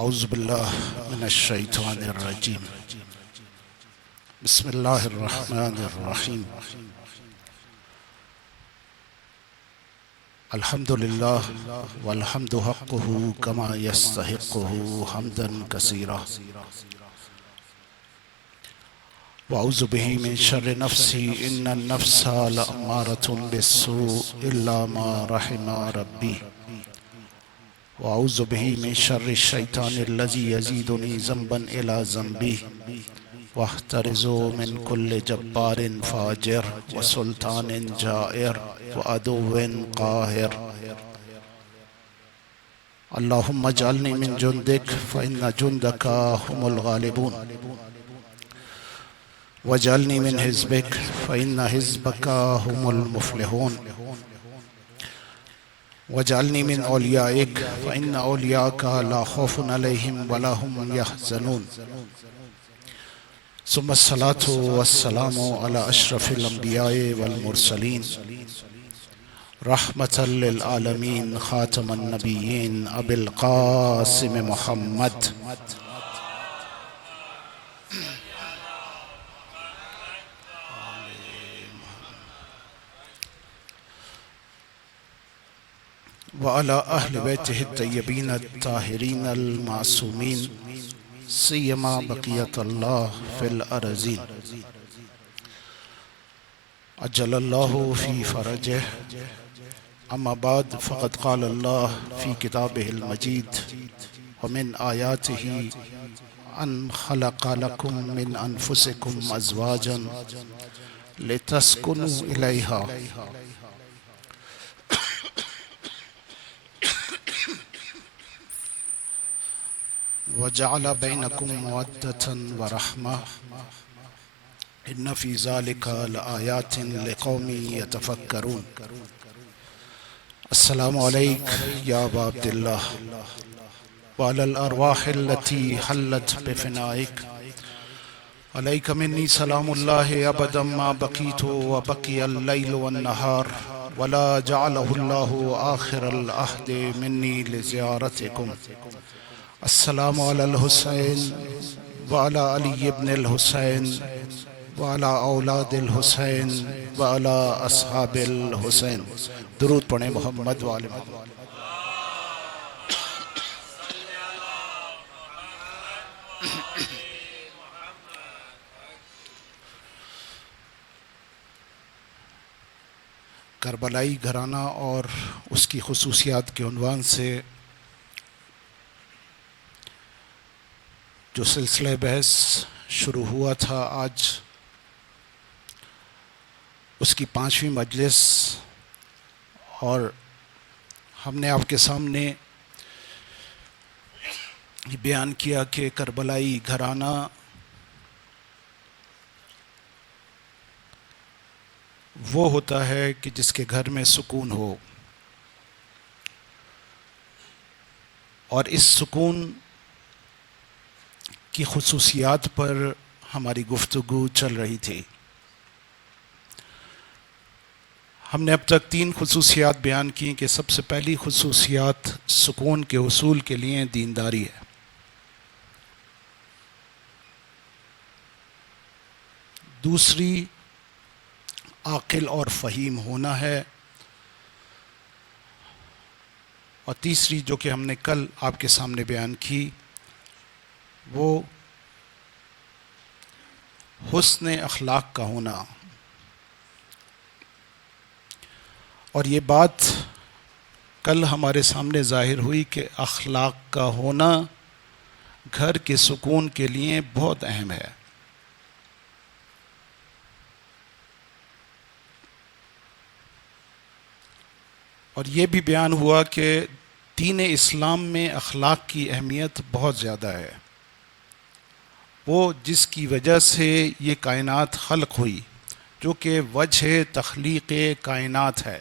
اعوذ باللہ من الشیطان الرجیم بسم اللہ الرحمن الرحیم الحمد للہ والحمد حقہ کما یستحقہ حمدا کثیرا واعوذ بہ من شر نفسی ان النفس لامارۃ بالسوء الا ما رحم ربی وأعوذ به من شر الشيطان الذي يزيدني ذنبا إلى ذنبي واحترز من كل جبار فاجر وسلطان جائر وعدو قاهر اللهم اجعلني من جندك فإن جندك هم الغالبون واجعلني من حزبك فإن حزبك هم المفلحون وَاجْعَلْنِي مِنْ أَوْلِيَائِكَ فَإِنَّ أَوْلِيَاءَكَ لَا خَوْفٌ عَلَيْهِمْ وَلَا هُمْ يَحْزَنُونَ ثم الصلاة والسلام على أشرف الأنبياء والمرسلين رحمة للعالمين خاتم النبيين أبي القاسم محمد وعلى أهل بيته الطيبين الطاهرين المعصومين سيما بقية الله في الأرضين عجل الله في فرجه أما بعد فقد قال الله في كتابه المجيد ومن آياته أن خلق لكم من أنفسكم أزواجا لتسكنوا إليها وجعل بينكم مودة ورحمة إن في ذلك لآيات لقوم يتفكرون السلام عليك يا أبا عبد الله وعلى الأرواح التي حلت بفنائك عليك مني سلام الله أبدا ما بقيت وبقي الليل والنهار ولا جعله الله آخر العهد مني لزيارتكم السلام على الحسين وعلى علي بن الحسين وعلى اولاد الحسين وعلى اصحاب الحسين درود پڑھیں محمد وعلی محمد. کربلائی گھرانہ اور اس کی خصوصیات کے عنوان سے جو سلسلہ بحث شروع ہوا تھا آج اس کی 5ویں مجلس، اور ہم نے آپ کے سامنے بیان کیا کہ کربلائی گھرانہ وہ ہوتا ہے کہ جس کے گھر میں سکون ہو، اور اس سکون کی خصوصیات پر ہماری گفتگو چل رہی تھی. ہم نے اب تک 3 خصوصیات بیان کی کہ سب سے پہلی خصوصیات سکون کے حصول کے لیے دینداری ہے. دوسری عاقل اور فہیم ہونا ہے، اور تیسری جو کہ ہم نے کل آپ کے سامنے بیان کی وہ حسن اخلاق کا ہونا. اور یہ بات کل ہمارے سامنے ظاہر ہوئی کہ اخلاق کا ہونا گھر کے سکون کے لیے بہت اہم ہے. اور یہ بھی بیان ہوا کہ دین اسلام میں اخلاق کی اہمیت بہت زیادہ ہے. وہ جس کی وجہ سے یہ کائنات خلق ہوئی، جو کہ وجہ تخلیق کائنات ہے،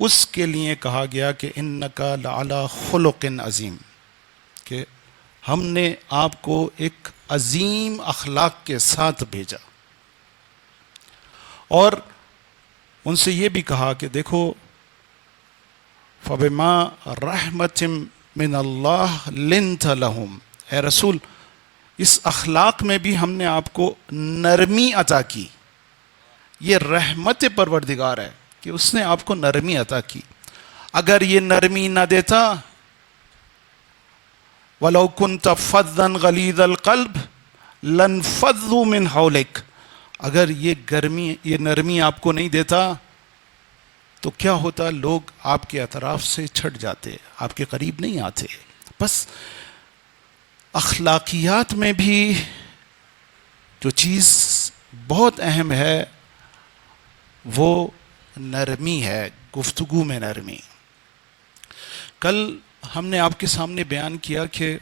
اس کے لیے کہا گیا کہ انک لعلی خلق عظیم، کہ ہم نے آپ کو ایک عظیم اخلاق کے ساتھ بھیجا. اور ان سے یہ بھی کہا کہ دیکھو فَبِمَا رَحْمَةٍ من اللہ لنت لہم، اے رسول اس اخلاق میں بھی ہم نے آپ کو نرمی عطا کی. یہ رحمت پروردگار ہے کہ اس نے آپ کو نرمی عطا کی. اگر یہ نرمی نہ دیتا، وَلَوْ كُنْتَ فَظًّا غَلِيظَ الْقَلْبِ لَانفَضُّوا مِنْ حَوْلِكَ، اگر یہ نرمی آپ کو نہیں دیتا تو کیا ہوتا؟ لوگ آپ کے اطراف سے چھٹ جاتے، آپ کے قریب نہیں آتے. بس اخلاقیات میں بھی جو چیز بہت اہم ہے وہ نرمی ہے، گفتگو میں نرمی. کل ہم نے آپ کے سامنے بیان کیا کہ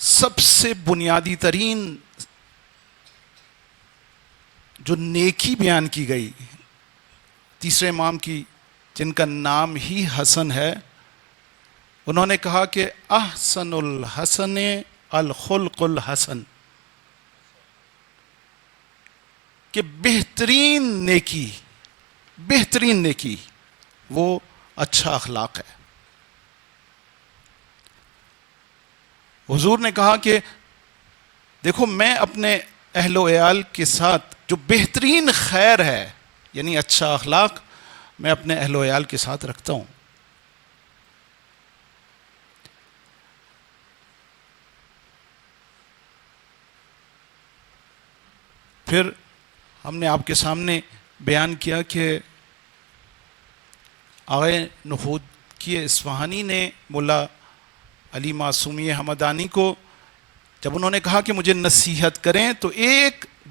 سب سے بنیادی ترین جو نیکی بیان کی گئی تیسرے امام کی، جن کا نام ہی حسن ہے، انہوں نے کہا کہ احسن الحسن الخلق الحسن، کہ بہترین نیکی وہ اچھا اخلاق ہے. حضور نے کہا کہ دیکھو میں اپنے اہل و عیال کے ساتھ جو بہترین خیر ہے، یعنی اچھا اخلاق، میں اپنے اہل و عیال کے ساتھ رکھتا ہوں. پھر ہم نے آپ کے سامنے بیان کیا کہ آغا نفوذ کی اصفہانی نے ملا علی معصومی حمدانی کو جب انہوں نے کہا کہ مجھے نصیحت کریں تو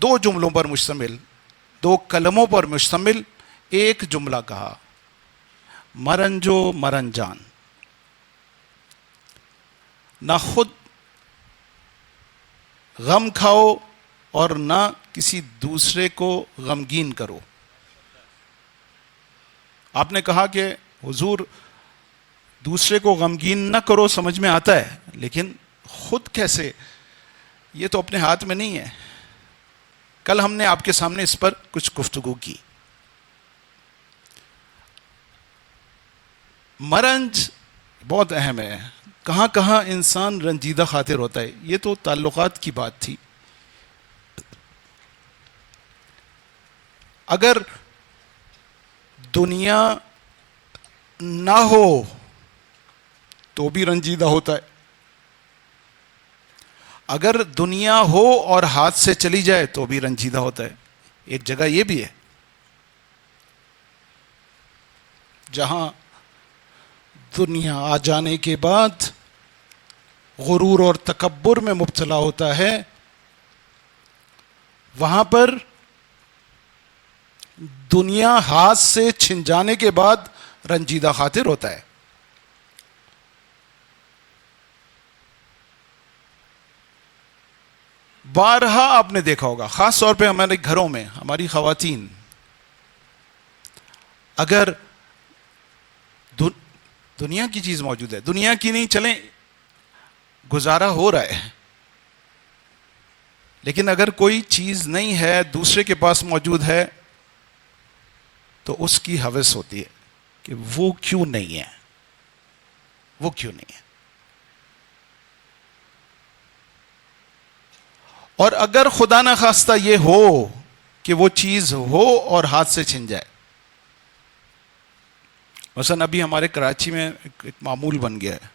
دو جملوں پر مشتمل، دو کلموں پر مشتمل ایک جملہ کہا، مرنجو مرنجان، نہ خود غم کھاؤ اور نہ کسی دوسرے کو غمگین کرو. آپ نے کہا کہ حضور دوسرے کو غمگین نہ کرو سمجھ میں آتا ہے، لیکن خود کیسے؟ یہ تو اپنے ہاتھ میں نہیں ہے. کل ہم نے آپ کے سامنے اس پر کچھ گفتگو کی. مرنج بہت اہم ہے. کہاں کہاں انسان رنجیدہ خاطر ہوتا ہے. یہ تو تعلقات کی بات تھی. اگر دنیا نہ ہو تو بھی رنجیدہ ہوتا ہے، اگر دنیا ہو اور ہاتھ سے چلی جائے تو بھی رنجیدہ ہوتا ہے. ایک جگہ یہ بھی ہے جہاں دنیا آ جانے کے بعد غرور اور تکبر میں مبتلا ہوتا ہے، وہاں پر دنیا ہاتھ سے چھن جانے کے بعد رنجیدہ خاطر ہوتا ہے. بارہا آپ نے دیکھا ہوگا، خاص طور پہ ہمارے گھروں میں ہماری خواتین، اگر دنیا کی چیز موجود ہے، دنیا کی نہیں، چلیں گزارا ہو رہا ہے، لیکن اگر کوئی چیز نہیں ہے دوسرے کے پاس موجود ہے تو اس کی ہوس ہوتی ہے کہ وہ کیوں نہیں ہے، وہ کیوں نہیں ہے. اور اگر خدا نہ خواستہ یہ ہو کہ وہ چیز ہو اور ہاتھ سے چھن جائے، مثلا ابھی ہمارے کراچی میں ایک معمول بن گیا ہے،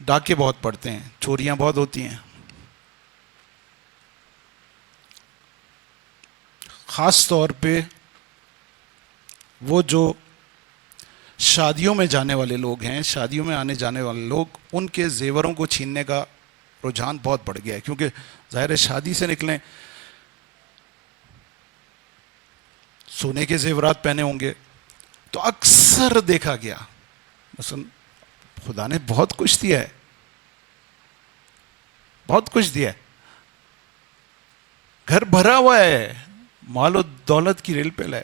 ڈاکے بہت پڑتے ہیں، چوریاں بہت ہوتی ہیں. خاص طور پہ وہ جو شادیوں میں جانے والے لوگ ہیں، شادیوں میں آنے جانے والے لوگ، ان کے زیوروں کو چھیننے کا رجحان بہت بڑھ گیا ہے، کیونکہ ظاہر ہے شادی سے نکلیں سونے کے زیورات پہنے ہوں گے، تو اکثر دیکھا گیا مثلا خدا نے بہت کچھ دیا ہے، بہت کچھ دیا ہے، گھر بھرا ہوا ہے، مال و دولت کی ریل پہ ہے،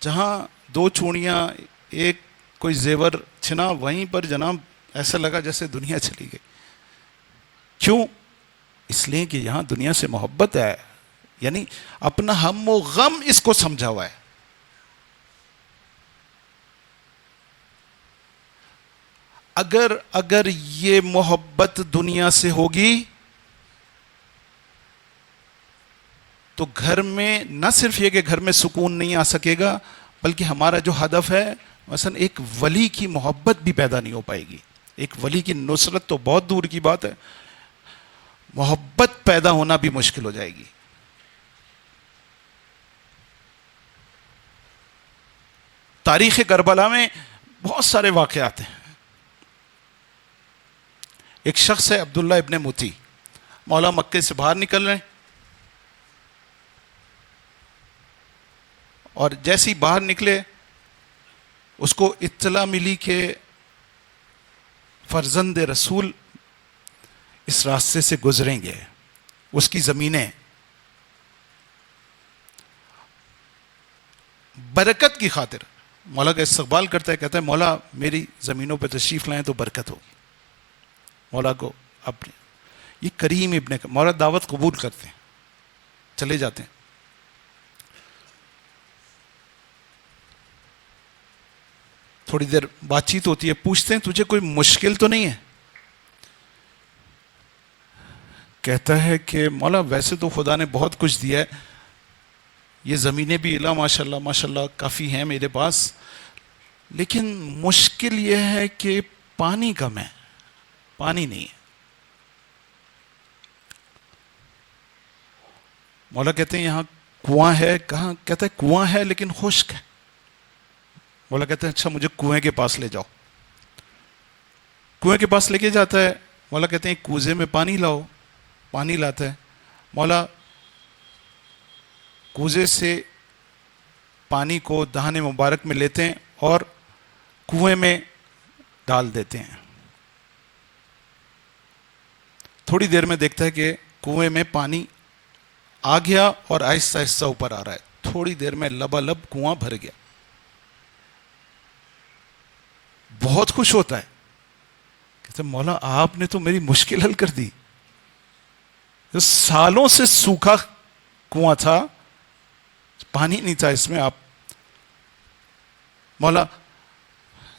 جہاں دو چوڑیاں ایک کوئی زیور چھنا، وہیں پر جناب ایسا لگا جیسے دنیا چلی گئی. کیوں؟ اس لیے کہ یہاں دنیا سے محبت ہے، یعنی اپنا ہم و غم اس کو سمجھا ہوا ہے. اگر یہ محبت دنیا سے ہوگی تو گھر میں نہ صرف یہ کہ گھر میں سکون نہیں آ سکے گا، بلکہ ہمارا جو ہدف ہے مثلا ایک ولی کی محبت بھی پیدا نہیں ہو پائے گی. ایک ولی کی نصرت تو بہت دور کی بات ہے، محبت پیدا ہونا بھی مشکل ہو جائے گی. تاریخ کربلا میں بہت سارے واقعات ہیں. ایک شخص ہے عبداللہ ابن متی، مولا مکے سے باہر نکل رہے ہیں، اور جیسے ہی باہر نکلے اس کو اطلاع ملی کہ فرزند رسول اس راستے سے گزریں گے. اس کی زمینیں برکت کی خاطر مولا کا استقبال کرتا ہے، کہتا ہے مولا میری زمینوں پہ تشریف لائیں تو برکت ہوگی. مولا کو اپنے یہ کریم ابن مولا دعوت قبول کرتے ہیں، چلے جاتے ہیں. تھوڑی دیر بات چیت ہوتی ہے، پوچھتے ہیں تجھے کوئی مشکل تو نہیں ہے؟ کہتا ہے کہ مولا ویسے تو خدا نے بہت کچھ دیا ہے، یہ زمینیں بھی اللہ ماشاء اللہ کافی ہیں میرے پاس، لیکن مشکل یہ ہے کہ پانی کم ہے، پانی نہیں ہے. مولا کہتے ہیں یہاں کنواں ہے؟ کہاں؟ کہتا ہے کنواں ہے لیکن خشک ہے. مولا کہتے ہیں اچھا مجھے کنویں کے پاس لے جاؤ. کنویں کے پاس لے کے جاتا ہے. مولا کہتے ہیں کوزے میں پانی لاؤ. پانی لاتا ہے. مولا کوزے سے پانی کو دہانے مبارک میں لیتے ہیں اور کنویں میں ڈال دیتے ہیں. تھوڑی دیر میں دیکھتا ہے کہ کنویں میں پانی آ گیا اور آہستہ آہستہ اوپر آ رہا ہے. تھوڑی دیر میں لبالب کنواں بھر گیا. بہت خوش ہوتا ہے، کہتے ہیں مولا آپ نے تو میری مشکل حل کر دی. جو سالوں سے سوکھا کنواں تھا، پانی نہیں تھا اس میں، آپ مولا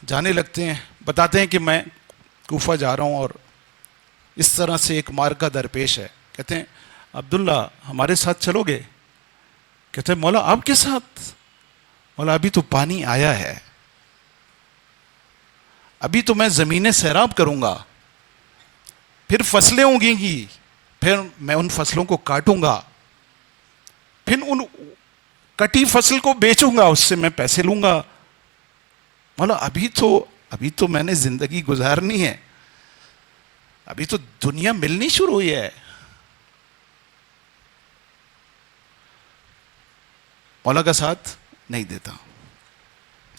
جانے لگتے ہیں. بتاتے ہیں کہ میں کوفہ جا رہا ہوں اور اس طرح سے ایک معرکہ درپیش ہے. کہتے ہیں عبداللہ ہمارے ساتھ چلو گے؟ کہتے ہیں مولا آپ کے ساتھ؟ مولا ابھی تو پانی آیا ہے، ابھی تو میں زمینیں سیراب کروں گا، پھر فصلیں اگیں گی، پھر میں ان فصلوں کو کاٹوں گا، پھر ان کٹی فصل کو بیچوں گا، اس سے میں پیسے لوں گا. مولا ابھی تو میں نے زندگی گزارنی ہے، ابھی تو دنیا ملنی شروع ہوئی ہے. مولا کا ساتھ نہیں دیتا.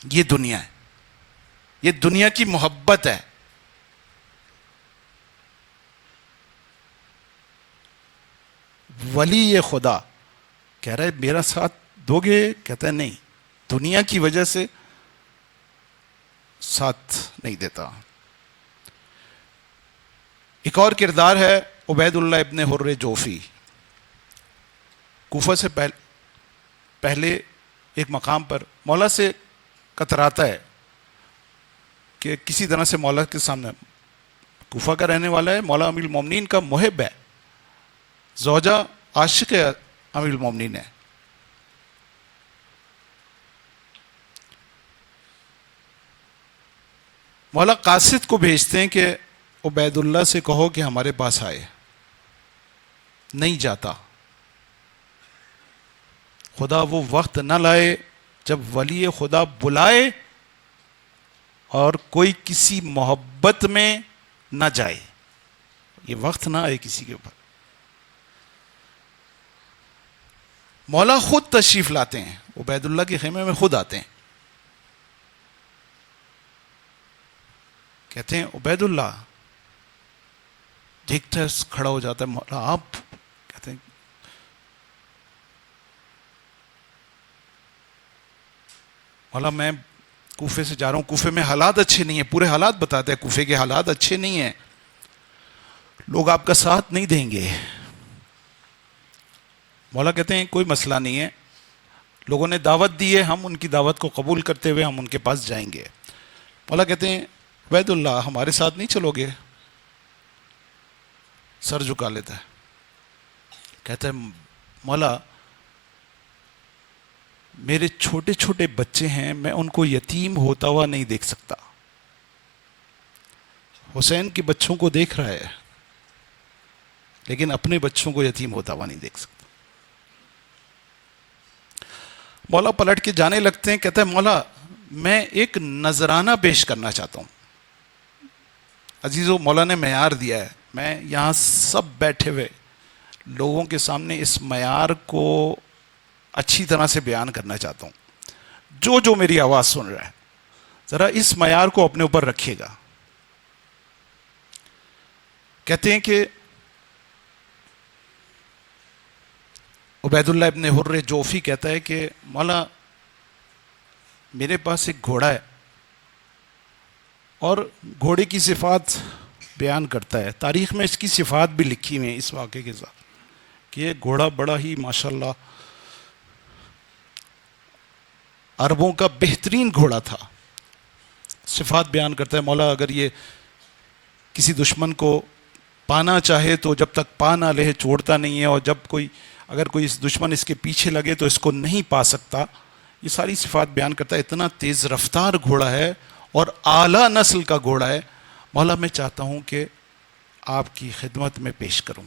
یہ دنیا ہے، یہ دنیا کی محبت ہے. ولی خدا کہہ رہا ہے میرا ساتھ دو گے؟ کہتا ہے نہیں، دنیا کی وجہ سے ساتھ نہیں دیتا. ایک اور کردار ہے عبید اللہ ابن حر جوفی. کوفہ سے پہلے ایک مقام پر مولا سے کتراتا ہے کہ کسی طرح سے مولا کے سامنے، کوفہ کا رہنے والا ہے، مولا امیر المومنین کا محب ہے، زوجہ عاشق امیر المومنین ہے. مولا قاصد کو بھیجتے ہیں کہ عبید اللہ سے کہو کہ ہمارے پاس آئے. نہیں جاتا. خدا وہ وقت نہ لائے جب ولی خدا بلائے اور کوئی کسی محبت میں نہ جائے. یہ وقت نہ آئے کسی کے اوپر. مولا خود تشریف لاتے ہیں، عبید اللہ کے خیمے میں خود آتے ہیں. کہتے ہیں عبید اللہ، دیکھتا ہے کھڑا ہو جاتا ہے. مولا آپ؟ کہتے ہیں مولا میں کوفے سے جا رہا ہوں، کوفے میں حالات اچھے نہیں ہیں. پورے حالات بتاتے ہیں، کوفے کے حالات اچھے نہیں ہیں، لوگ آپ کا ساتھ نہیں دیں گے. مولا کہتے ہیں کوئی مسئلہ نہیں ہے، لوگوں نے دعوت دی ہے، ہم ان کی دعوت کو قبول کرتے ہوئے ہم ان کے پاس جائیں گے۔ مولا کہتے ہیں عبید اللہ ہمارے ساتھ نہیں چلو گے؟ سر جھکا لیتا ہے، کہتا ہے مولا میرے چھوٹے چھوٹے بچے ہیں، میں ان کو یتیم ہوتا ہوا نہیں دیکھ سکتا۔ حسین کے بچوں کو دیکھ رہا ہے لیکن اپنے بچوں کو یتیم ہوتا ہوا نہیں دیکھ سکتا۔ مولا پلٹ کے جانے لگتے ہیں، کہتا ہے مولا میں ایک نذرانہ پیش کرنا چاہتا ہوں۔ عزیزو مولا نے معیار دیا ہے، میں یہاں سب بیٹھے ہوئے لوگوں کے سامنے اس معیار کو اچھی طرح سے بیان کرنا چاہتا ہوں۔ جو جو میری آواز سن رہا ہے ذرا اس معیار کو اپنے اوپر رکھیے گا۔ کہتے ہیں کہ عبید اللہ ابن حر جوفی کہتا ہے کہ مولا میرے پاس ایک گھوڑا ہے اور گھوڑے کی صفات بیان کرتا ہے، تاریخ میں اس کی صفات بھی لکھی ہوئی ہیں اس واقعے کے ساتھ کہ یہ گھوڑا بڑا ہی ماشاءاللہ عربوں کا بہترین گھوڑا تھا۔ صفات بیان کرتا ہے مولا اگر یہ کسی دشمن کو پانا چاہے تو جب تک پا نہ لے چھوڑتا نہیں ہے، اور اگر کوئی اس دشمن اس کے پیچھے لگے تو اس کو نہیں پا سکتا۔ یہ ساری صفات بیان کرتا ہے۔ اتنا تیز رفتار گھوڑا ہے اور اعلیٰ نسل کا گھوڑا ہے۔ مولا میں چاہتا ہوں کہ آپ کی خدمت میں پیش کروں۔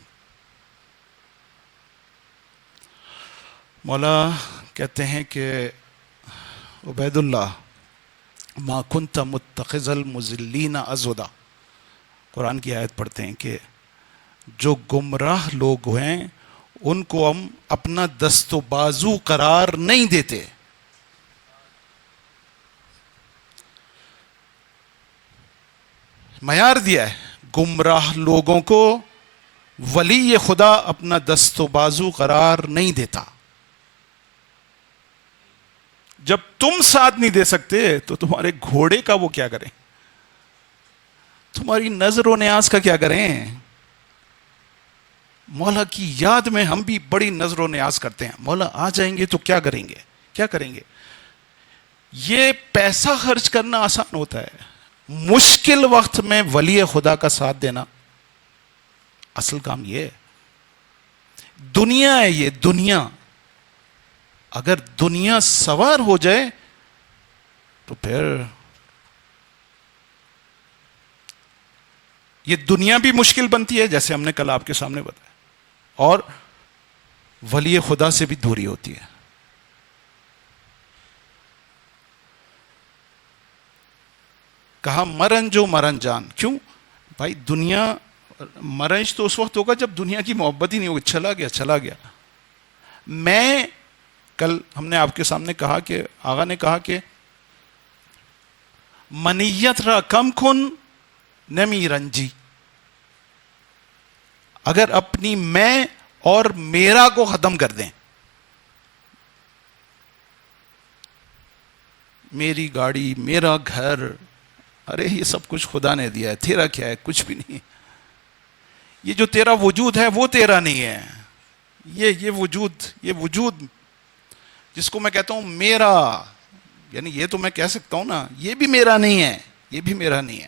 مولا کہتے ہیں کہ عبید اللہ ما کنت متخذ المضلین عضدا، قرآن کی آیت پڑھتے ہیں کہ جو گمراہ لوگ ہیں ان کو ہم اپنا دست و بازو قرار نہیں دیتے۔ معیار دیا ہے، گمراہ لوگوں کو ولی خدا اپنا دست و بازو قرار نہیں دیتا۔ جب تم ساتھ نہیں دے سکتے تو تمہارے گھوڑے کا وہ کیا کریں، تمہاری نظر و نیاز کا کیا کریں۔ مولا کی یاد میں ہم بھی بڑی نظر و نیاز کرتے ہیں، مولا آ جائیں گے تو کیا کریں گے، کیا کریں گے۔ یہ پیسہ خرچ کرنا آسان ہوتا ہے، مشکل وقت میں ولی خدا کا ساتھ دینا اصل کام یہ ہے۔ دنیا ہے یہ دنیا، اگر دنیا سوار ہو جائے تو پھر یہ دنیا بھی مشکل بنتی ہے، جیسے ہم نے کل آپ کے سامنے بتایا، اور ولی خدا سے بھی دوری ہوتی ہے۔ کہا مرن جو مرن جان، کیوں بھائی دنیا مرنج تو اس وقت ہوگا جب دنیا کی محبت ہی نہیں ہوگی، چلا گیا چلا گیا۔ میں کل ہم نے آپ کے سامنے کہا کہ آغا نے کہا کہ منیت را کم کن نمی رنجی، اگر اپنی میں اور میرا کو ختم کر دیں، میری گاڑی میرا گھر، ارے یہ سب کچھ خدا نے دیا ہے، تیرا کیا ہے، کچھ بھی نہیں۔ یہ جو تیرا وجود ہے وہ تیرا نہیں ہے، یہ وجود جس کو میں کہتا ہوں میرا، یعنی یہ تو میں کہہ سکتا ہوں نا یہ بھی میرا نہیں ہے، یہ بھی میرا نہیں ہے،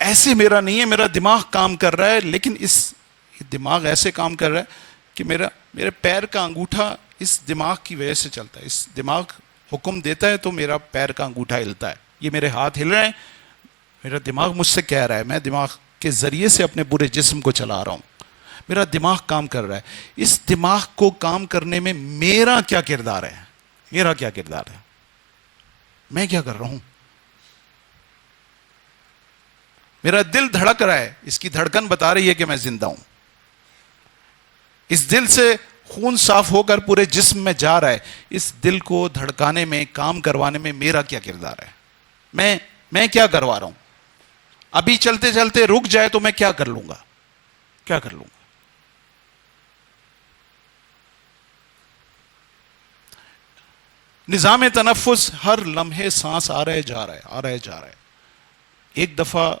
ایسے میرا نہیں ہے۔ میرا دماغ کام کر رہا ہے، لیکن دماغ ایسے کام کر رہا ہے کہ میرے پیر کا انگوٹھا اس دماغ کی وجہ سے چلتا ہے۔ اس دماغ حکم دیتا ہے تو میرا پیر کا انگوٹھا ہلتا ہے، یہ میرے ہاتھ ہل رہے ہیں، میرا دماغ مجھ سے کہہ رہا ہے، میں دماغ کے ذریعے سے اپنے پورے جسم کو چلا رہا ہوں، میرا دماغ کام کر رہا ہے۔ اس دماغ کو کام کرنے میں میرا کیا کردار ہے، میرا کیا کردار ہے، میں کیا کر رہا ہوں۔ میرا دل دھڑک رہا ہے، اس کی دھڑکن بتا رہی ہے کہ میں زندہ ہوں، اس دل سے خون صاف ہو کر پورے جسم میں جا رہا ہے، اس دل کو دھڑکانے میں کام کروانے میں میرا کیا کردار ہے، میں کیا کروا رہا ہوں۔ ابھی چلتے چلتے رک جائے تو میں کیا کر لوں گا، کیا کر لوں گا۔ نظام تنفس ہر لمحے سانس آ رہے جا رہا ہے، آ رہے جا رہا ہے۔ ایک دفعہ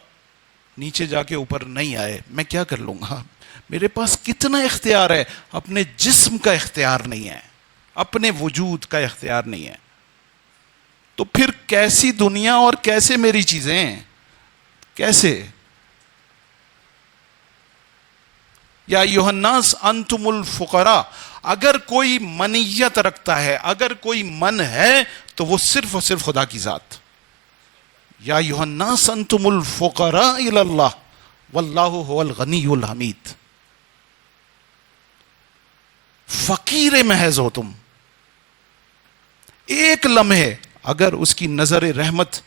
نیچے جا کے اوپر نہیں آئے، میں کیا کر لوں گا؟ میرے پاس کتنا اختیار ہے، اپنے جسم کا اختیار نہیں ہے، اپنے وجود کا اختیار نہیں ہے، تو پھر کیسی دنیا اور کیسے میری چیزیں؟ کیسے؟ یا ایھا الناس انتم الفقراء، اگر کوئی منیت رکھتا ہے، اگر کوئی من ہے، تو وہ صرف اور صرف خدا کی ذات. یا ایھا الناس انتم الفقراء الی اللہ واللہ هو الغنی الحمید. فقیر محض ہو تم. ایک لمحے اگر اس کی نظر رحمت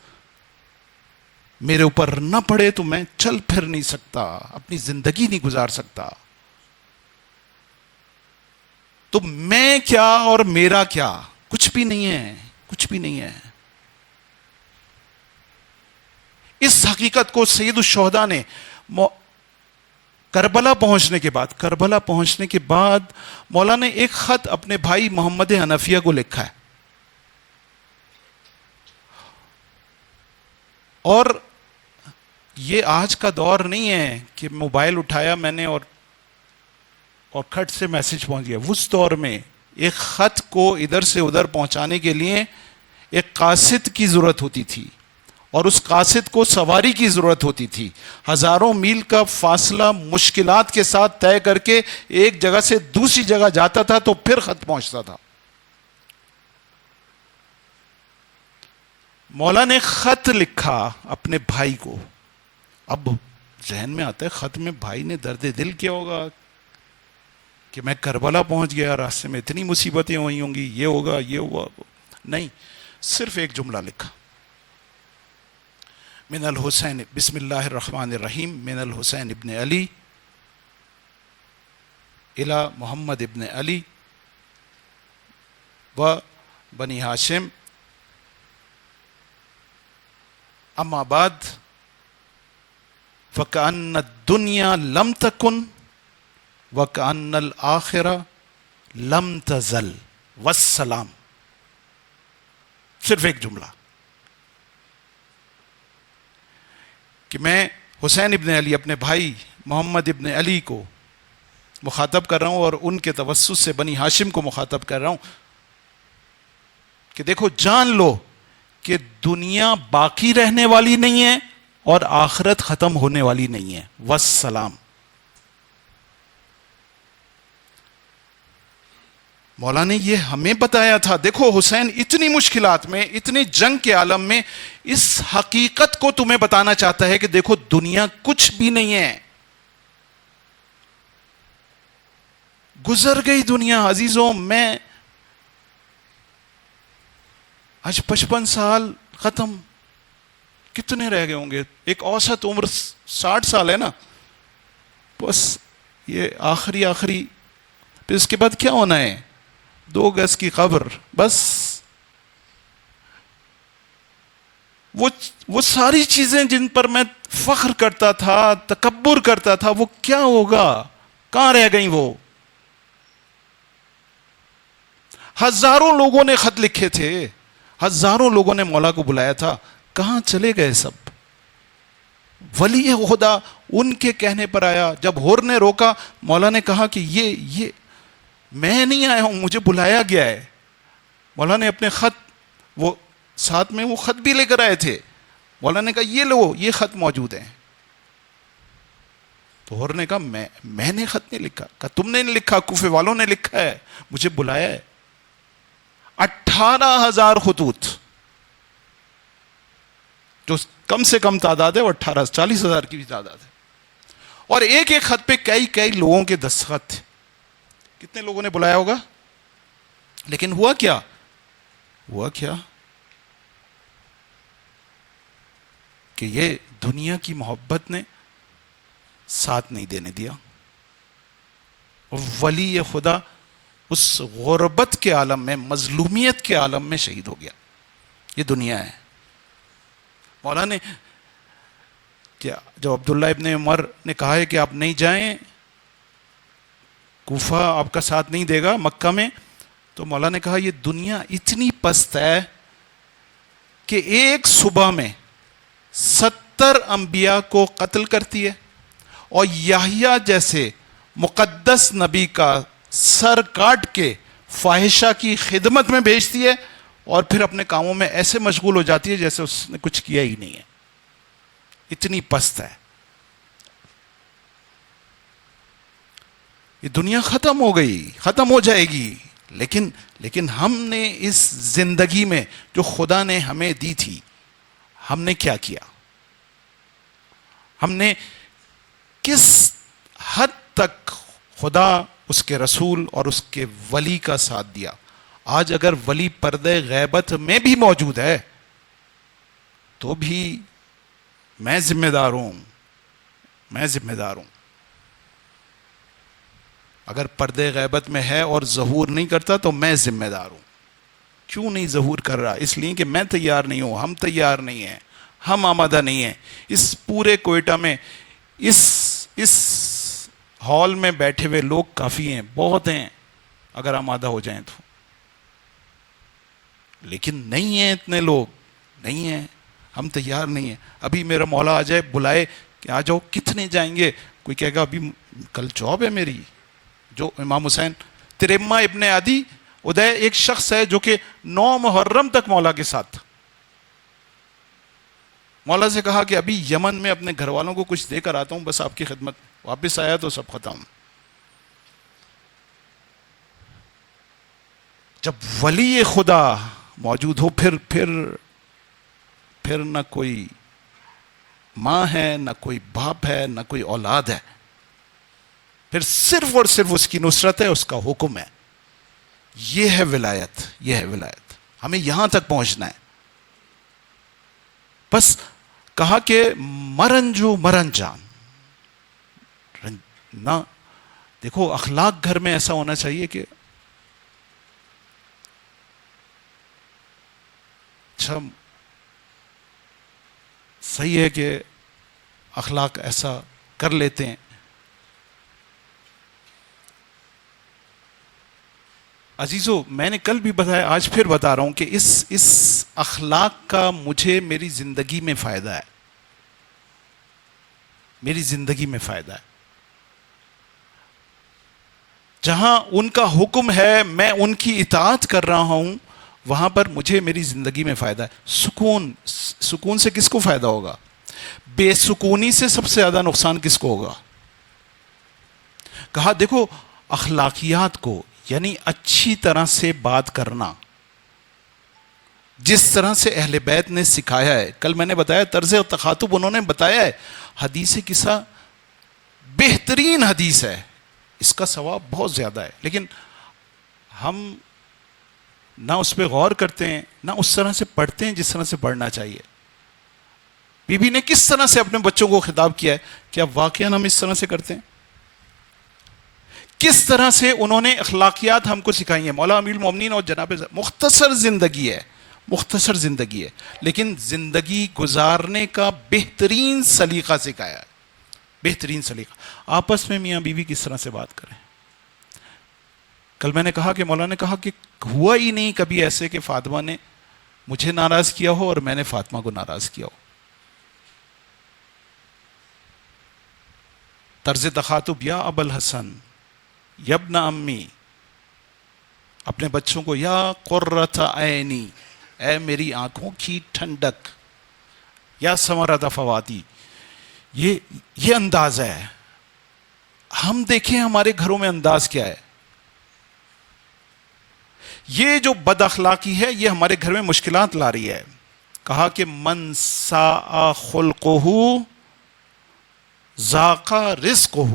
میرے اوپر نہ پڑے تو میں چل پھر نہیں سکتا، اپنی زندگی نہیں گزار سکتا. تو میں کیا اور میرا کیا؟ کچھ بھی نہیں ہے، کچھ بھی نہیں ہے. اس حقیقت کو سید الشہداء نے کربلا پہنچنے کے بعد مولا نے ایک خط اپنے بھائی محمد حنفیہ کو لکھا ہے. اور یہ آج کا دور نہیں ہے کہ موبائل اٹھایا میں نے اور کھٹ سے میسج پہنچ گیا. اس دور میں ایک خط کو ادھر سے ادھر پہنچانے کے لیے ایک قاصد کی ضرورت ہوتی تھی، اور اس قاصد کو سواری کی ضرورت ہوتی تھی. ہزاروں میل کا فاصلہ مشکلات کے ساتھ طے کر کے ایک جگہ سے دوسری جگہ جاتا تھا تو پھر خط پہنچتا تھا. مولا نے خط لکھا اپنے بھائی کو. اب ذہن میں آتا ہے خط میں بھائی نے درد دل کیا ہوگا کہ میں کربلا پہنچ گیا، راستے میں اتنی مصیبتیں ہوئی ہوں گی، یہ ہوگا یہ ہوا. نہیں، صرف ایک جملہ لکھا: من الحسین، بسم اللہ الرحمن الرحیم، من الحسین ابن علی الی محمد ابن علی و بنی ہاشم، اما بعد فکأن الدنیا لم تکن وکأن الآخرہ لم تزل والسلام. صرف ایک جملہ کہ میں حسین ابن علی، اپنے بھائی محمد ابن علی کو مخاطب کر رہا ہوں، اور ان کے توسط سے بنی ہاشم کو مخاطب کر رہا ہوں کہ دیکھو، جان لو کہ دنیا باقی رہنے والی نہیں ہے اور آخرت ختم ہونے والی نہیں ہے. والسلام. مولا نے یہ ہمیں بتایا تھا. دیکھو حسین اتنی مشکلات میں، اتنی جنگ کے عالم میں اس حقیقت کو تمہیں بتانا چاہتا ہے کہ دیکھو دنیا کچھ بھی نہیں ہے، گزر گئی دنیا. عزیزوں، میں آج 55 سال ختم، کتنے رہ گئے ہوں گے؟ ایک اوسط عمر 60 سال ہے نا. بس یہ آخری پھر اس کے بعد کیا ہونا ہے؟ 2 گز کی قبر. بس وہ ساری چیزیں جن پر میں فخر کرتا تھا، تکبر کرتا تھا، وہ کیا ہوگا؟ کہاں رہ گئیں وہ؟ ہزاروں لوگوں نے خط لکھے تھے، ہزاروں لوگوں نے مولا کو بلایا تھا، کہاں چلے گئے سب؟ ولی خدا ان کے کہنے پر آیا. جب ہور نے روکا، مولا نے کہا کہ یہ میں نہیں آیا ہوں، مجھے بلایا گیا ہے. مولا نے اپنے خط، وہ ساتھ میں وہ خط بھی لے کر آئے تھے، مولا نے کہا یہ لو، یہ خط موجود ہیں. تو ہور نے کہا میں نے خط نہیں لکھا. کہا تم نے نہیں لکھا، کوفے والوں نے لکھا ہے، مجھے بلایا ہے. 18,000 خطوط، جو کم سے کم تعداد ہے وہ 40,000 کی بھی تعداد ہے. اور ایک ایک خط پہ کئی لوگوں کے دستخط تھے. کتنے لوگوں نے بلایا ہوگا؟ لیکن ہوا کیا؟ کہ یہ دنیا کی محبت نے ساتھ نہیں دینے دیا. ولی خدا اس غربت کے عالم میں، مظلومیت کے عالم میں شہید ہو گیا. یہ دنیا ہے. مولا نے جب عبداللہ ابن عمر نے کہا ہے کہ آپ نہیں جائیں، کوفہ آپ کا ساتھ نہیں دے گا مکہ میں، تو مولا نے کہا یہ دنیا اتنی پست ہے کہ ایک صبح میں بدتر انبیاء کو قتل کرتی ہے اور یحییٰ جیسے مقدس نبی کا سر کاٹ کے فاحشہ کی خدمت میں بھیجتی ہے اور پھر اپنے کاموں میں ایسے مشغول ہو جاتی ہے جیسے اس نے کچھ کیا ہی نہیں ہے. اتنی پست ہے. یہ دنیا ختم ہو گئی، ختم ہو جائے گی، لیکن ہم نے اس زندگی میں جو خدا نے ہمیں دی تھی، ہم نے کیا کیا؟ ہم نے کس حد تک خدا، اس کے رسول اور اس کے ولی کا ساتھ دیا؟ آج اگر ولی پردے غیبت میں بھی موجود ہے تو بھی میں ذمہ دار ہوں. اگر پردے غیبت میں ہے اور ظہور نہیں کرتا تو میں ذمہ دار ہوں. کیوں نہیں ظہور کر رہا؟ اس لیے کہ میں تیار نہیں ہوں، ہم تیار نہیں ہیں، ہم آمادہ نہیں ہیں. اس پورے کوئٹہ میں اس ہال میں بیٹھے ہوئے لوگ کافی ہیں، بہت ہیں اگر آمادہ ہو جائیں تو، لیکن نہیں ہیں اتنے لوگ، نہیں ہیں، ہم تیار نہیں ہیں. ابھی میرا مولا آ جائے، بلائے کہ آ جاؤ، کتنے جائیں گے؟ کوئی کہے گا ابھی کل جاب ہے میری. جو امام حسین تریما ابن عدی ادے ایک شخص ہے جو کہ 9 محرم تک مولا کے ساتھ. مولا سے کہا کہ ابھی یمن میں اپنے گھر والوں کو کچھ دے کر آتا ہوں، بس آپ کی خدمت. واپس آیا تو سب ختم. جب ولی خدا موجود ہو پھر نہ کوئی ماں ہے، نہ کوئی باپ ہے، نہ کوئی اولاد ہے. پھر صرف اور صرف اس کی نصرت ہے، اس کا حکم ہے. یہ ہے ولایت، یہ ہے ولایت. ہمیں یہاں تک پہنچنا ہے. بس کہا کہ مرن جو مرن جان نہ. دیکھو اخلاق گھر میں ایسا ہونا چاہیے کہ اچھا صحیح ہے کہ اخلاق ایسا کر لیتے ہیں. عزیزو، میں نے کل بھی بتایا، آج پھر بتا رہا ہوں کہ اس اخلاق کا مجھے میری زندگی میں فائدہ ہے. میری زندگی میں فائدہ ہے. جہاں ان کا حکم ہے میں ان کی اطاعت کر رہا ہوں، وہاں پر مجھے میری زندگی میں فائدہ ہے. سکون سے کس کو فائدہ ہوگا؟ بے سکونی سے سب سے زیادہ نقصان کس کو ہوگا؟ کہا دیکھو اخلاقیات کو، یعنی اچھی طرح سے بات کرنا، جس طرح سے اہل بیت نے سکھایا ہے. کل میں نے بتایا طرز تخاطب انہوں نے بتایا ہے. حدیث قصہ بہترین حدیث ہے، اس کا ثواب بہت زیادہ ہے، لیکن ہم نہ اس پہ غور کرتے ہیں، نہ اس طرح سے پڑھتے ہیں جس طرح سے پڑھنا چاہیے. بی بی نے کس طرح سے اپنے بچوں کو خطاب کیا ہے؟ کیا واقعاً ہم اس طرح سے کرتے ہیں؟ کس طرح سے انہوں نے اخلاقیات ہم کو سکھائی ہیں؟ مولا امیر المومنین اور جناب مختصر زندگی ہے، لیکن زندگی گزارنے کا بہترین سلیقہ سکھایا ہے. بہترین سلیقہ. آپس میں میاں بیوی کس طرح سے بات کریں. کل میں نے کہا کہ مولا نے کہا کہ ہوا ہی نہیں کبھی ایسے کہ فاطمہ نے مجھے ناراض کیا ہو اور میں نے فاطمہ کو ناراض کیا ہو. طرز تخاطب یا ابو الحسن، یا ابن امی، اپنے بچوں کو یا قرۃ عینی، اے میری آنکھوں کی ٹھنڈک، یا ثمرۃ فوادی. یہ انداز ہے. ہم دیکھیں ہمارے گھروں میں انداز کیا ہے. یہ جو بد اخلاقی ہے یہ ہمارے گھر میں مشکلات لا رہی ہے. کہا کہ من ساء خلقہ ذاق رزقہ.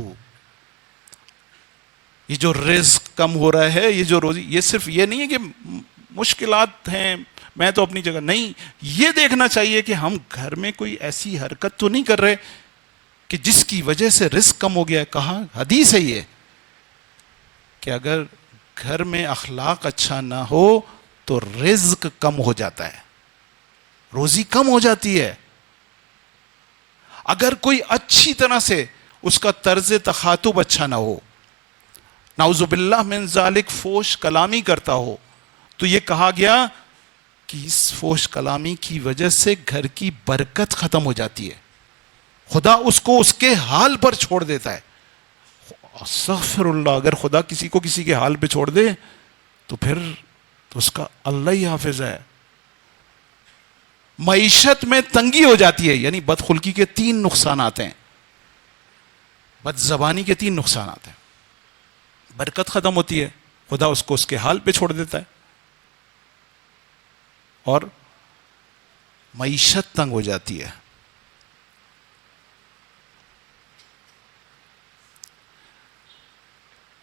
یہ جو رزق کم ہو رہا ہے، یہ جو روزی، یہ صرف یہ نہیں ہے کہ مشکلات ہیں میں تو اپنی جگہ نہیں. یہ دیکھنا چاہیے کہ ہم گھر میں کوئی ایسی حرکت تو نہیں کر رہے کہ جس کی وجہ سے رزق کم ہو گیا. کہا حدیث ہے یہ کہ اگر گھر میں اخلاق اچھا نہ ہو تو رزق کم ہو جاتا ہے، روزی کم ہو جاتی ہے. اگر کوئی اچھی طرح سے اس کا طرز تخاطب اچھا نہ ہو، نعوذ باللہ من ذالک فوش کلامی کرتا ہو، تو یہ کہا گیا کہ اس فوش کلامی کی وجہ سے گھر کی برکت ختم ہو جاتی ہے. خدا اس کو اس کے حال پر چھوڑ دیتا ہے. استغفر اللہ. اگر خدا کسی کو کسی کے حال پہ چھوڑ دے تو پھر تو اس کا اللہ ہی حافظ ہے. معیشت میں تنگی ہو جاتی ہے، یعنی بدخلقی کے 3 نقصانات ہیں، بد زبانی کے 3 نقصانات ہیں. برکت ختم ہوتی ہے، خدا اس کو اس کے حال پہ چھوڑ دیتا ہے، اور معیشت تنگ ہو جاتی ہے.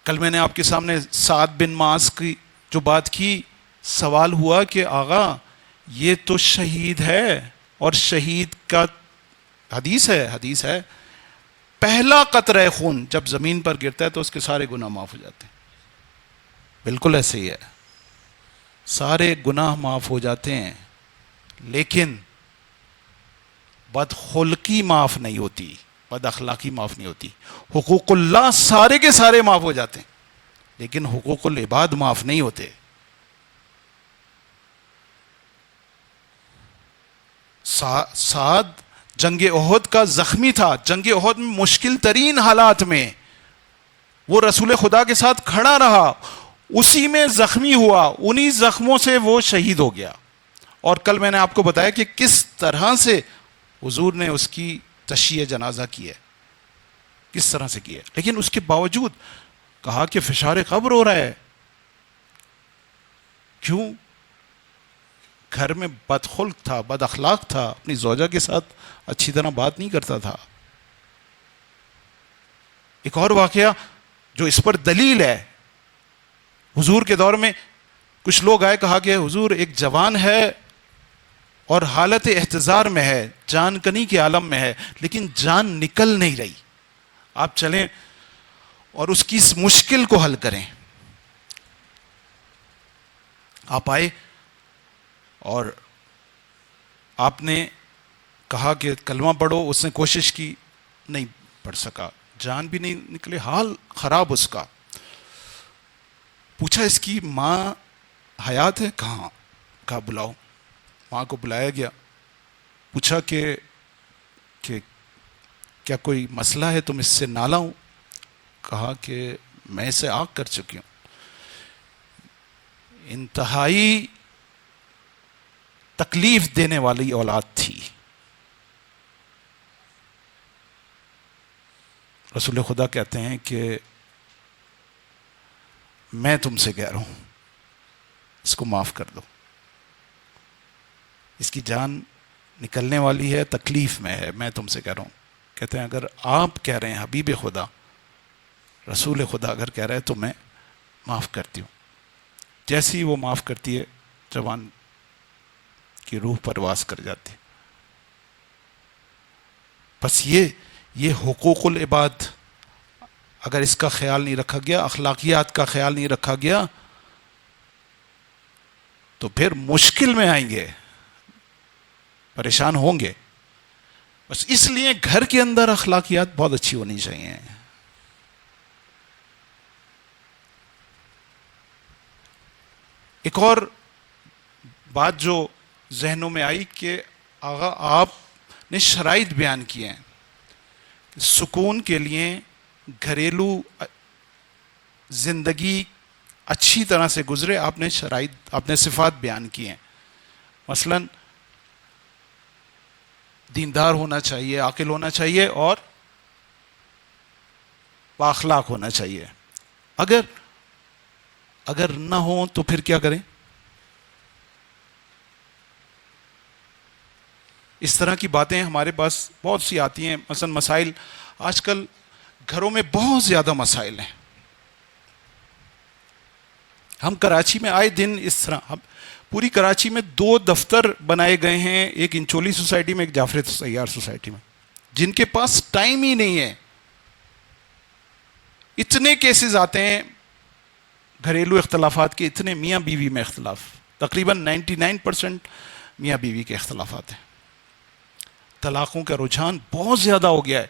کل میں نے آپ کے سامنے سعد بن معاذ کی جو بات کی، سوال ہوا کہ آغا یہ تو شہید ہے، اور شہید کا حدیث ہے پہلا قطرہ خون جب زمین پر گرتا ہے تو اس کے سارے گناہ معاف ہو جاتے ہیں. بالکل ایسے ہی ہے، سارے گناہ معاف ہو جاتے ہیں، لیکن بدخلقی معاف نہیں ہوتی، بد اخلاقی معاف نہیں ہوتی. حقوق اللہ سارے کے سارے معاف ہو جاتے ہیں، لیکن حقوق العباد معاف نہیں ہوتے. سعد جنگ احد کا زخمی تھا، جنگ احد میں مشکل ترین حالات میں وہ رسول خدا کے ساتھ کھڑا رہا، اسی میں زخمی ہوا، انہی زخموں سے وہ شہید ہو گیا. اور کل میں نے آپ کو بتایا کہ کس طرح سے حضور نے اس کی تشییع جنازہ کی ہے، کس طرح سے کی ہے. لیکن اس کے باوجود کہا کہ فشار قبر ہو رہا ہے. کیوں؟ گھر میں بدخلق تھا، بد اخلاق تھا، اپنی زوجہ کے ساتھ اچھی طرح بات نہیں کرتا تھا. ایک اور واقعہ جو اس پر دلیل ہے، حضور کے دور میں کچھ لوگ آئے، کہا کہ حضور ایک جوان ہے اور حالت احتضار میں ہے، جان کنی کے عالم میں ہے، لیکن جان نکل نہیں رہی، آپ چلیں اور اس کی اس مشکل کو حل کریں. آپ آئے اور آپ نے کہا کہ کلمہ پڑھو، اس نے کوشش کی، نہیں پڑھ سکا، جان بھی نہیں نکلے، حال خراب اس کا. پوچھا اس کی ماں حیات ہے؟ کہاں؟ کہا بلاؤ. ماں کو بلایا گیا، پوچھا کہ کیا کوئی مسئلہ ہے، تم اس سے نالا ہوں؟ کہا کہ میں اسے آگ کر چکی ہوں. انتہائی تکلیف دینے والی اولاد تھی. رسول خدا کہتے ہیں کہ میں تم سے کہہ رہا ہوں اس کو معاف کر دو، اس کی جان نکلنے والی ہے، تکلیف میں ہے، میں تم سے کہہ رہا ہوں. کہتے ہیں اگر آپ کہہ رہے ہیں، حبیب خدا رسول خدا اگر کہہ رہے ہیں تو میں معاف کرتی ہوں. جیسی ہی وہ معاف کرتی ہے، جوان کی روح پرواز کر جاتی. بس یہ حقوق العباد اگر اس کا خیال نہیں رکھا گیا، اخلاقیات کا خیال نہیں رکھا گیا، تو پھر مشکل میں آئیں گے، پریشان ہوں گے. بس اس لیے گھر کے اندر اخلاقیات بہت اچھی ہونی چاہیے. ایک اور بات جو ذہنوں میں آئی کہ آغا آپ نے شرائط بیان کیے ہیں، سکون کے لیے گھریلو زندگی اچھی طرح سے گزرے، آپ نے شرائط، آپ نے صفات بیان کی ہیں. مثلا دیندار ہونا چاہیے، عاقل ہونا چاہیے، اور بااخلاق ہونا چاہیے. اگر نہ ہو تو پھر کیا کریں؟ اس طرح کی باتیں ہمارے پاس بہت سی آتی ہیں. مثلا مسائل، آج کل گھروں میں بہت زیادہ مسائل ہیں. ہم کراچی میں آئے دن اس طرح، پوری کراچی میں 2 دفتر بنائے گئے ہیں، ایک انچولی سوسائٹی میں، ایک جعفر سیار سوسائٹی میں، جن کے پاس ٹائم ہی نہیں ہے. اتنے کیسز آتے ہیں گھریلو اختلافات کے، اتنے میاں بیوی میں اختلاف، تقریباً 99% میاں بیوی کے اختلافات ہیں. طلاقوں کا رجحان بہت زیادہ ہو گیا ہے،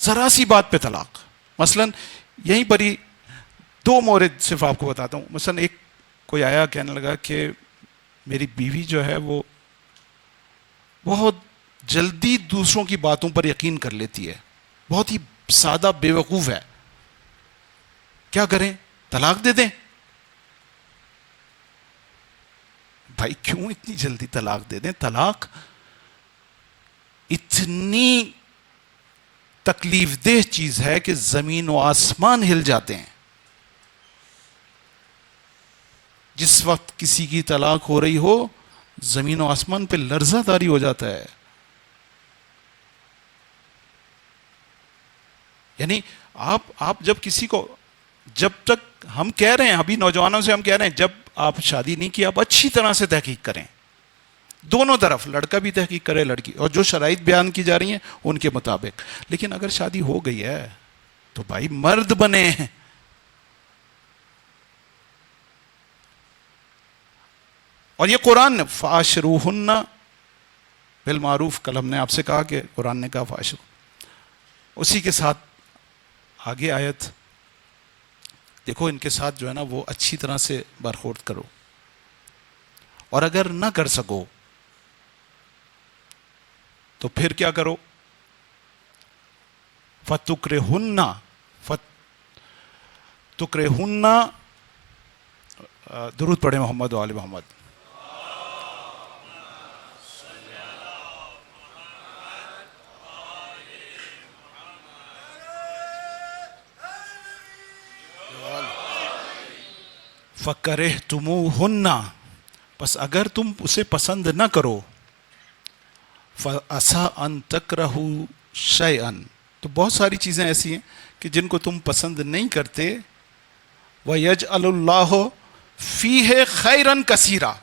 ذرا سی بات پہ طلاق. مثلا یہیں پر ہی 2 مورد صرف آپ کو بتاتا ہوں. مثلا ایک کوئی آیا، کہنے لگا کہ میری بیوی جو ہے وہ بہت جلدی دوسروں کی باتوں پر یقین کر لیتی ہے، بہت ہی سادہ بیوقوف ہے. کیا کریں؟ طلاق دے دیں؟ بھائی کیوں اتنی جلدی طلاق دے دیں؟ طلاق اتنی تکلیف دہ چیز ہے کہ زمین و آسمان ہل جاتے ہیں. جس وقت کسی کی طلاق ہو رہی ہو زمین و آسمان پہ لرزہ داری ہو جاتا ہے. یعنی آپ جب کسی کو، جب تک ہم کہہ رہے ہیں ابھی نوجوانوں سے ہم کہہ رہے ہیں جب آپ شادی نہیں کی آپ اچھی طرح سے تحقیق کریں، دونوں طرف، لڑکا بھی تحقیق کرے لڑکی، اور جو شرائط بیان کی جا رہی ہیں ان کے مطابق. لیکن اگر شادی ہو گئی ہے تو بھائی مرد بنے ہیں. اور یہ قرآن نے فاشروہن بالمعروف، کل ہم نے آپ سے کہا کہ قرآن نے کہا فاشرو، اسی کے ساتھ آگے آیت دیکھو، ان کے ساتھ جو ہے نا وہ اچھی طرح سے برخورد کرو، اور اگر نہ کر سکو تو پھر کیا کرو؟ فَتُكْرِهُنَّ درود پڑھے محمد و آل محمد. فَكَرِهْتُمُوهُنَّ، پس اگر تم اسے پسند نہ کرو، فَعَسَىٰ أَن تَكْرَهُوا شَيْئًا، تو بہت ساری چیزیں ایسی ہیں کہ جن کو تم پسند نہیں کرتے. وَيَجْعَلُ اللَّهُ فِيهِ خَيْرًا كَثِيرًا،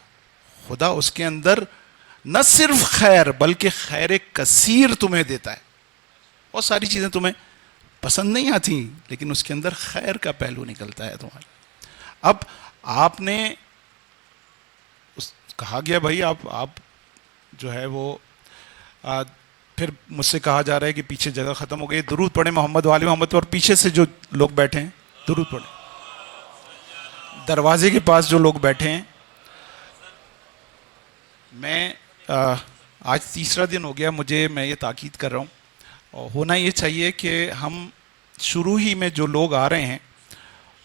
خدا اس کے اندر نہ صرف خیر بلکہ خیر کثیر تمہیں دیتا ہے. بہت ساری چیزیں تمہیں پسند نہیں آتی لیکن اس کے اندر خیر کا پہلو نکلتا ہے تمہارے. اب آپ نے کہا گیا بھائی آپ جو ہے وہ پھر مجھ سے کہا جا رہا ہے کہ پیچھے جگہ ختم ہو گئی، درود پڑھیں محمد و آل محمد. اور پیچھے سے جو لوگ بیٹھے ہیں درود پڑھیں، دروازے کے پاس جو لوگ بیٹھے ہیں. میں آج تیسرا دن ہو گیا میں یہ تاکید کر رہا ہوں، اور ہونا یہ چاہیے کہ ہم شروع ہی میں جو لوگ آ رہے ہیں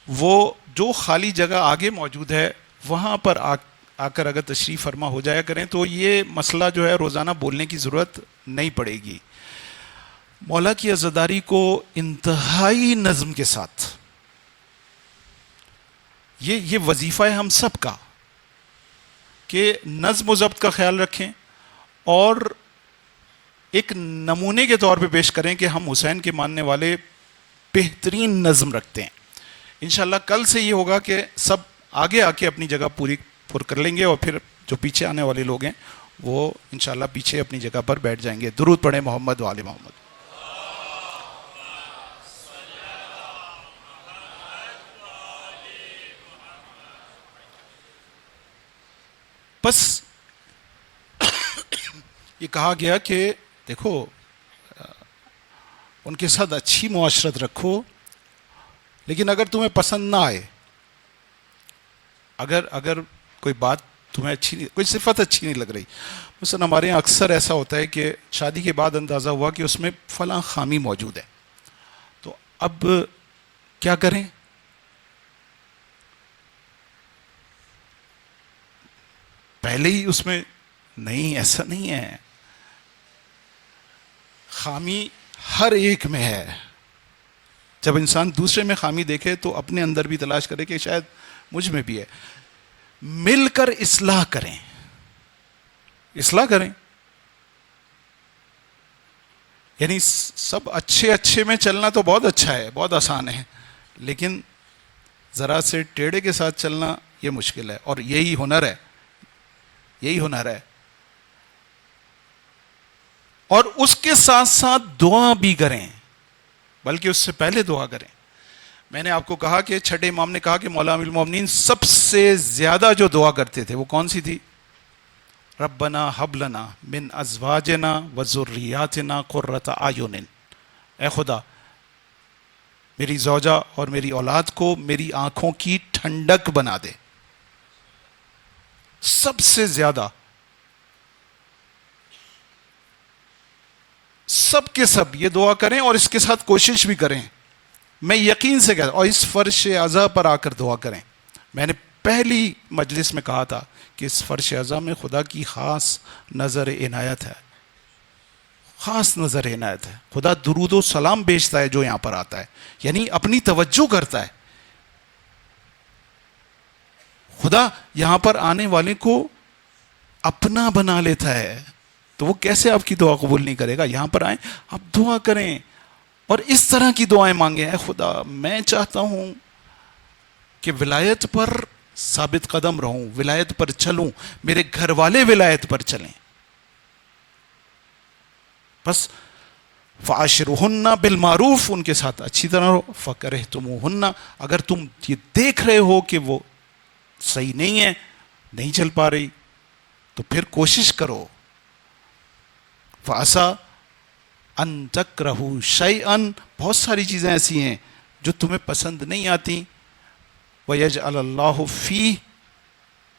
وہ جو خالی جگہ آگے موجود ہے وہاں پر آ کر اگر تشریف فرما ہو جایا کریں تو یہ مسئلہ جو ہے روزانہ بولنے کی ضرورت نہیں پڑے گی. مولا کی عزاداری کو انتہائی نظم کے ساتھ، یہ وظیفہ ہے ہم سب کا کہ نظم و ضبط کا خیال رکھیں، اور ایک نمونے کے طور پہ پیش کریں کہ ہم حسین کے ماننے والے بہترین نظم رکھتے ہیں. انشاءاللہ کل سے یہ ہوگا کہ سب آگے آ کے اپنی جگہ پوری پر کر لیں گے، اور پھر جو پیچھے آنے والے لوگ ہیں وہ انشاءاللہ پیچھے اپنی جگہ پر بیٹھ جائیں گے. درود پڑھیں محمد و آل محمد. بس یہ کہا گیا کہ دیکھو ان کے ساتھ اچھی معاشرت رکھو، لیکن اگر تمہیں پسند نہ آئے، اگر کوئی بات تمہیں اچھی نہیں، کوئی صفت اچھی نہیں لگ رہی، مثلا ہمارے یہاں اکثر ایسا ہوتا ہے کہ شادی کے بعد اندازہ ہوا کہ اس میں فلاں خامی موجود ہے، تو اب کیا کریں؟ پہلے ہی اس میں نہیں، ایسا نہیں ہے، خامی ہر ایک میں ہے. جب انسان دوسرے میں خامی دیکھے تو اپنے اندر بھی تلاش کرے کہ شاید مجھ میں بھی ہے. مل کر اصلاح کریں، اصلاح کریں. یعنی سب اچھے میں چلنا تو بہت اچھا ہے، بہت آسان ہے، لیکن ذرا سے ٹیڑے کے ساتھ چلنا یہ مشکل ہے، اور یہی ہنر ہے، یہی ہنر ہے. اور اس کے ساتھ ساتھ دعا بھی کریں، بلکہ اس سے پہلے دعا کریں. میں نے آپ کو کہا کہ چھٹے امام نے کہا کہ مولا امیر المومنین سب سے زیادہ جو دعا کرتے تھے وہ کون سی تھی؟ ربنا ہب لنا من ازواجنا وذریاتنا قرۃ اعین، اے خدا میری زوجہ اور میری اولاد کو میری آنکھوں کی ٹھنڈک بنا دے. سب سے زیادہ سب کے سب یہ دعا کریں اور اس کے ساتھ کوشش بھی کریں. میں یقین سے کہتا ہوں، اور اس فرش اعضاء پر آ کر دعا کریں. میں نے پہلی مجلس میں کہا تھا کہ اس فرش اعضاء میں خدا کی خاص نظر عنایت ہے، خاص نظر عنایت ہے. خدا درود و سلام بھیجتا ہے جو یہاں پر آتا ہے، یعنی اپنی توجہ کرتا ہے. خدا یہاں پر آنے والے کو اپنا بنا لیتا ہے. تو وہ کیسے آپ کی دعا قبول نہیں کرے گا؟ یہاں پر آئیں، آپ دعا کریں اور اس طرح کی دعائیں مانگیں. اے خدا، میں چاہتا ہوں کہ ولایت پر ثابت قدم رہوں، ولایت پر چلوں، میرے گھر والے ولایت پر چلیں. بس فعاشرہن بالمعروف، ان کے ساتھ اچھی طرح رہو. فکرہتموہن، اگر تم یہ دیکھ رہے ہو کہ وہ صحیح نہیں ہے، نہیں چل پا رہی، تو پھر کوشش کرو. فعسیٰ ان تکرہوا شیئا، بہت ساری چیزیں ایسی ہیں جو تمہیں پسند نہیں آتی. وَيَجْعَلَ اللَّهُ فِيهِ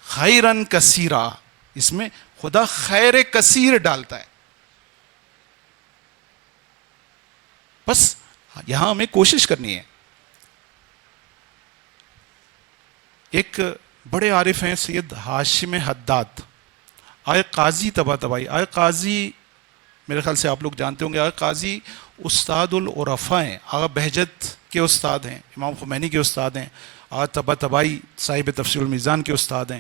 خَيْرًا كَثِيرًا، اس میں خدا خیر کثیر ڈالتا ہے. بس یہاں ہمیں کوشش کرنی ہے. ایک بڑے عارف ہیں سید ہاشم حداد، آئے قاضی طباطبائی. آئے قاضی میرے خیال سے آپ لوگ جانتے ہوں گے. آئے قاضی استاد العرفاء ہیں، آغا بہجت کے استاد ہیں، امام خمینی کے استاد ہیں. آغا طباطبائی صاحب تفسیر المیزان کے استاد ہیں.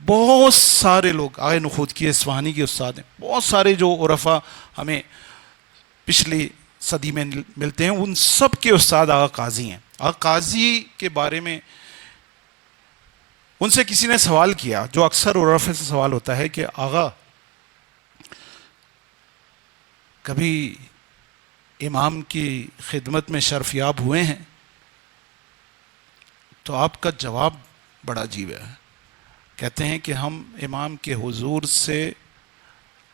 بہت سارے لوگ، آغا نخودکی اصفہانی کے استاد ہیں. بہت سارے جو عرفاء ہمیں پچھلی صدی میں ملتے ہیں، ان سب کے استاد آغا قاضی ہیں. آغا قاضی کے بارے میں ان سے کسی نے سوال کیا، جو اکثر عرفاء سے سوال ہوتا ہے کہ آغا کبھی امام کی خدمت میں شرف یاب ہوئے ہیں؟ تو آپ کا جواب بڑا عجیب ہے. کہتے ہیں کہ ہم امام کے حضور سے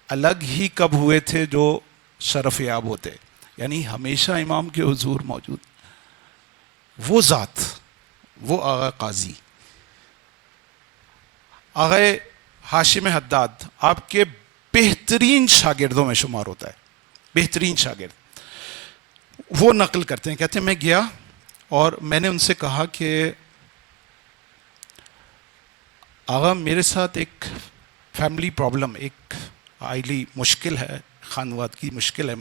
الگ ہی کب ہوئے تھے جو شرف یاب ہوتے، یعنی ہمیشہ امام کے حضور موجود. وہ ذات، وہ آغا قاضی. آغا ہاشم حداد آپ کے بہترین شاگردوں میں شمار ہوتا ہے، بہترین شاگرد. وہ نقل کرتے ہیں، کہتے ہیں میں گیا اور میں نے ان سے کہا کہ آغا میرے ساتھ ایک فیملی پرابلم، ایک عائلی مشکل ہے، خانواد کی مشکل ہے.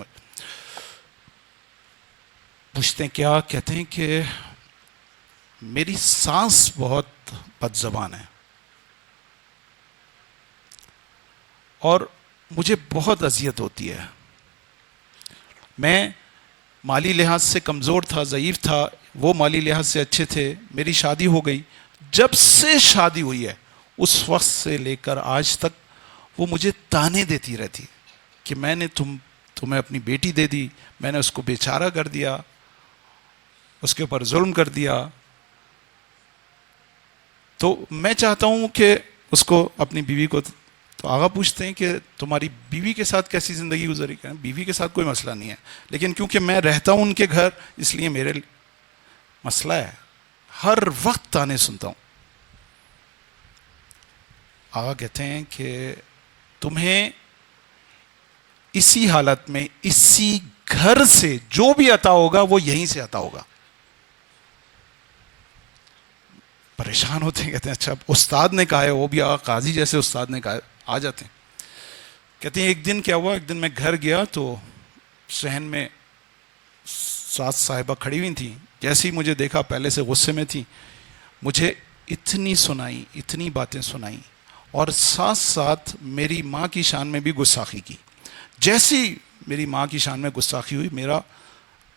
پوچھتے ہیں کیا؟ کہتے ہیں کہ میری سانس بہت بد زبان ہے اور مجھے بہت اذیت ہوتی ہے. میں مالی لحاظ سے کمزور تھا، ضعیف تھا، وہ مالی لحاظ سے اچھے تھے. میری شادی ہو گئی، جب سے شادی ہوئی ہے اس وقت سے لے کر آج تک وہ مجھے تانے دیتی رہتی کہ میں نے تمہیں اپنی بیٹی دے دی، میں نے اس کو بیچارہ کر دیا، اس کے اوپر ظلم کر دیا. تو میں چاہتا ہوں کہ اس کو، اپنی بیوی کو. تو آغا پوچھتے ہیں کہ تمہاری بیوی کے ساتھ کیسی زندگی گزری؟ کہ بیوی کے ساتھ کوئی مسئلہ نہیں ہے، لیکن کیونکہ میں رہتا ہوں ان کے گھر اس لیے میرے مسئلہ ہے، ہر وقت تانے سنتا ہوں. آغا کہتے ہیں کہ تمہیں اسی حالت میں، اسی گھر سے جو بھی عطا ہوگا وہ یہیں سے عطا ہوگا. پریشان ہوتے ہیں، کہتے ہیں اچھا استاد نے کہا ہے، وہ بھی آغا قاضی جیسے استاد نے کہا ہے، آ جاتے ہیں. کہتے ہیں ایک دن کیا ہوا، ایک دن میں گھر گیا تو صحن میں ساتھ صاحبہ کھڑی ہوئی تھیں. جیسے ہی مجھے دیکھا، پہلے سے غصے میں تھی، مجھے اتنی سنائی، اتنی باتیں سنائیں اور ساتھ ساتھ میری ماں کی شان میں بھی گستاخی کی. جیسی میری ماں کی شان میں گستاخی ہوئی، میرا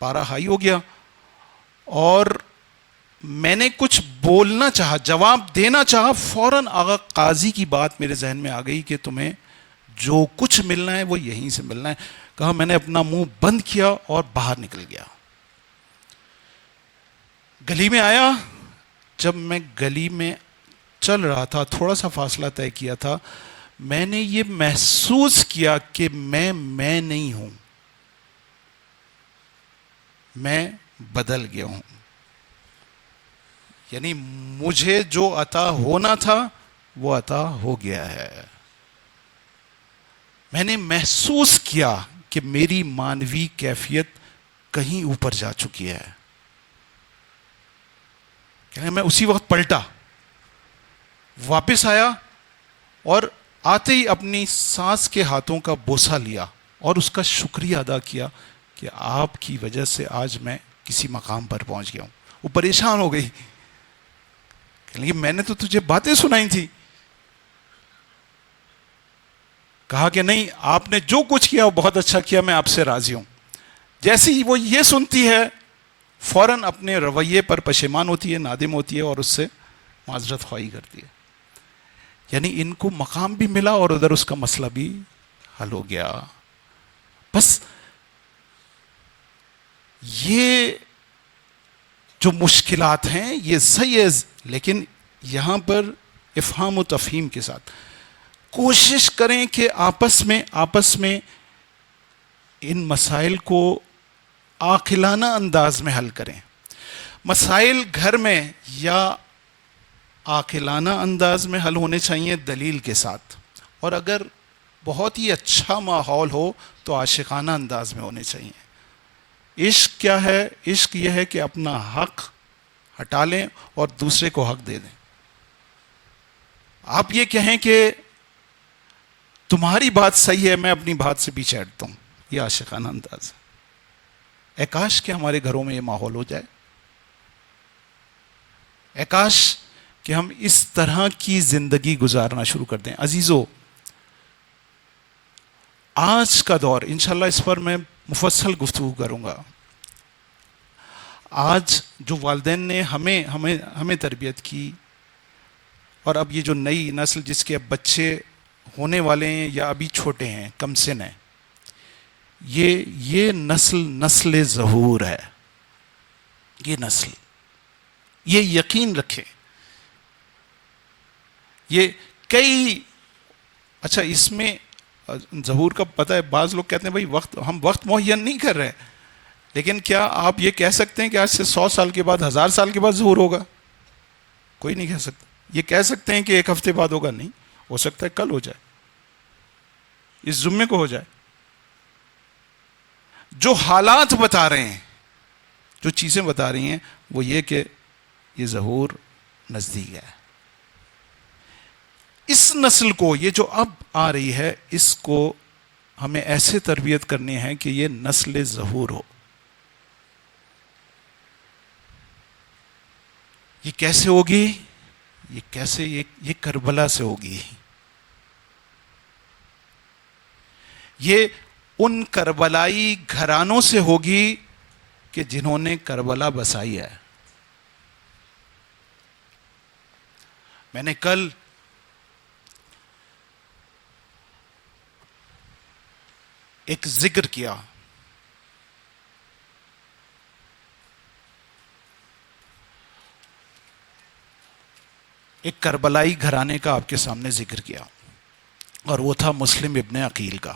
پارا ہائی ہو گیا اور میں نے کچھ بولنا چاہا، جواب دینا چاہا. فوراً آغا قاضی کی بات میرے ذہن میں آ گئی کہ تمہیں جو کچھ ملنا ہے وہ یہیں سے ملنا ہے. کہا میں نے اپنا منہ بند کیا اور باہر نکل گیا. گلی میں آیا، جب میں گلی میں چل رہا تھا، تھوڑا سا فاصلہ طے کیا تھا، میں نے یہ محسوس کیا کہ میں نہیں ہوں، میں بدل گیا ہوں. یعنی مجھے جو عطا ہونا تھا وہ عطا ہو گیا ہے. میں نے محسوس کیا کہ میری مانوی کیفیت کہیں اوپر جا چکی ہے. کہ میں اسی وقت پلٹا, واپس آیا اور آتے ہی اپنی ساس کے ہاتھوں کا بوسہ لیا اور اس کا شکریہ ادا کیا کہ آپ کی وجہ سے آج میں کسی مقام پر پہنچ گیا ہوں. وہ پریشان ہو گئی, کہ میں نے تو تجھے باتیں سنائی تھی. کہا کہ نہیں, آپ نے جو کچھ کیا وہ بہت اچھا کیا, میں آپ سے راضی ہوں. جیسے ہی وہ یہ سنتی ہے فوراً اپنے رویے پر پشیمان ہوتی ہے, نادم ہوتی ہے اور اس سے معذرت خواہی کرتی ہے. یعنی ان کو مقام بھی ملا اور ادھر اس کا مسئلہ بھی حل ہو گیا. بس یہ جو مشکلات ہیں یہ صحیح ہے, لیکن یہاں پر افہام و تفہیم کے ساتھ کوشش کریں کہ آپس میں ان مسائل کو عاقلانہ انداز میں حل کریں. مسائل گھر میں یا عاقلانہ انداز میں حل ہونے چاہیے دلیل کے ساتھ, اور اگر بہت ہی اچھا ماحول ہو تو عاشقانہ انداز میں ہونے چاہیے. عشق کیا ہے؟ عشق یہ ہے کہ اپنا حق ہٹا لیں اور دوسرے کو حق دے دیں. آپ یہ کہیں کہ تمہاری بات صحیح ہے, میں اپنی بات سے پیچھے ہٹتا ہوں, یہ عاشقانہ انداز ہے. اے کاش کہ ہمارے گھروں میں یہ ماحول ہو جائے, اے کاش کہ ہم اس طرح کی زندگی گزارنا شروع کر دیں. عزیزو, آج کا دور, انشاءاللہ اس پر میں مفصل گفتگو کروں گا. آج جو والدین نے ہمیں تربیت کی, اور اب یہ جو نئی نسل جس کے اب بچے ہونے والے ہیں یا ابھی چھوٹے ہیں, کم سن ہیں, یہ نسل ظہور ہے. یہ نسل, یہ یقین رکھیں, یہ کئی اچھا اس میں ظہور کا پتہ ہے. بعض لوگ کہتے ہیں بھائی ہم وقت مہین نہیں کر رہے, لیکن کیا آپ یہ کہہ سکتے ہیں کہ آج سے 100 سال کے بعد 1000 سال کے بعد ظہور ہوگا؟ کوئی نہیں کہہ سکتا. یہ کہہ سکتے ہیں کہ ایک ہفتے بعد ہوگا, نہیں ہو سکتا ہے کل ہو جائے, اس جمعے کو ہو جائے. جو حالات بتا رہے ہیں, جو چیزیں بتا رہی ہیں, وہ یہ کہ یہ ظہور نزدیک ہے. اس نسل کو, یہ جو اب آ رہی ہے, اس کو ہمیں ایسے تربیت کرنی ہے کہ یہ نسل ظہور ہو. یہ کیسے ہوگی؟ یہ کربلا سے ہوگی. یہ ان کربلائی گھرانوں سے ہوگی کہ جنہوں نے کربلا بسائی ہے. میں نے کل ایک ذکر کیا, ایک کربلائی گھرانے کا آپ کے سامنے ذکر کیا, اور وہ تھا مسلم ابن عقیل کا.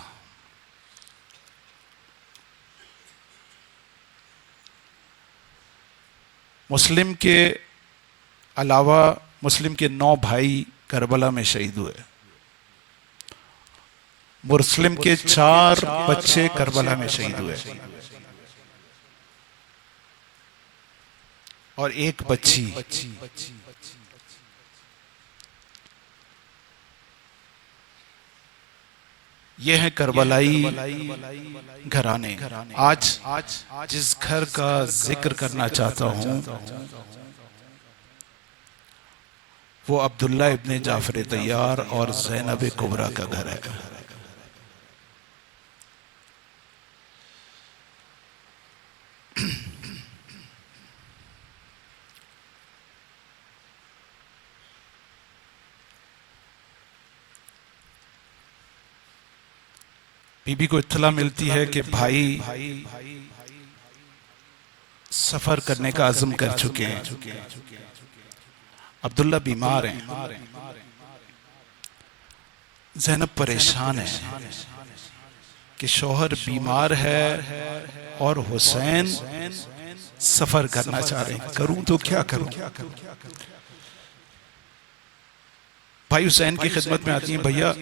مسلم کے علاوہ مسلم کے 9 بھائی کربلا میں شہید ہوئے. مسلم کے 4 بچے کربلا میں شہید ہوئے, اور ایک بچی. یہ ہے کربلائی گھرانے. آج جس گھر کا ذکر کرنا چاہتا ہوں وہ عبداللہ ابن جعفر طیار اور زینب کبریٰ کا گھر ہے. بی بی کو اطلاع ملتی ہے کہ بھائی سفر کرنے کا عزم کر چکے ہیں. عبداللہ بیمار ہیں, زینب پریشان ہے کہ شوہر بیمار ہے اور حسین سفر کرنا چاہ رہے ہیں, کروں تو کیا کروں. بھائی حسین کی خدمت میں آتی ہیں, بھیا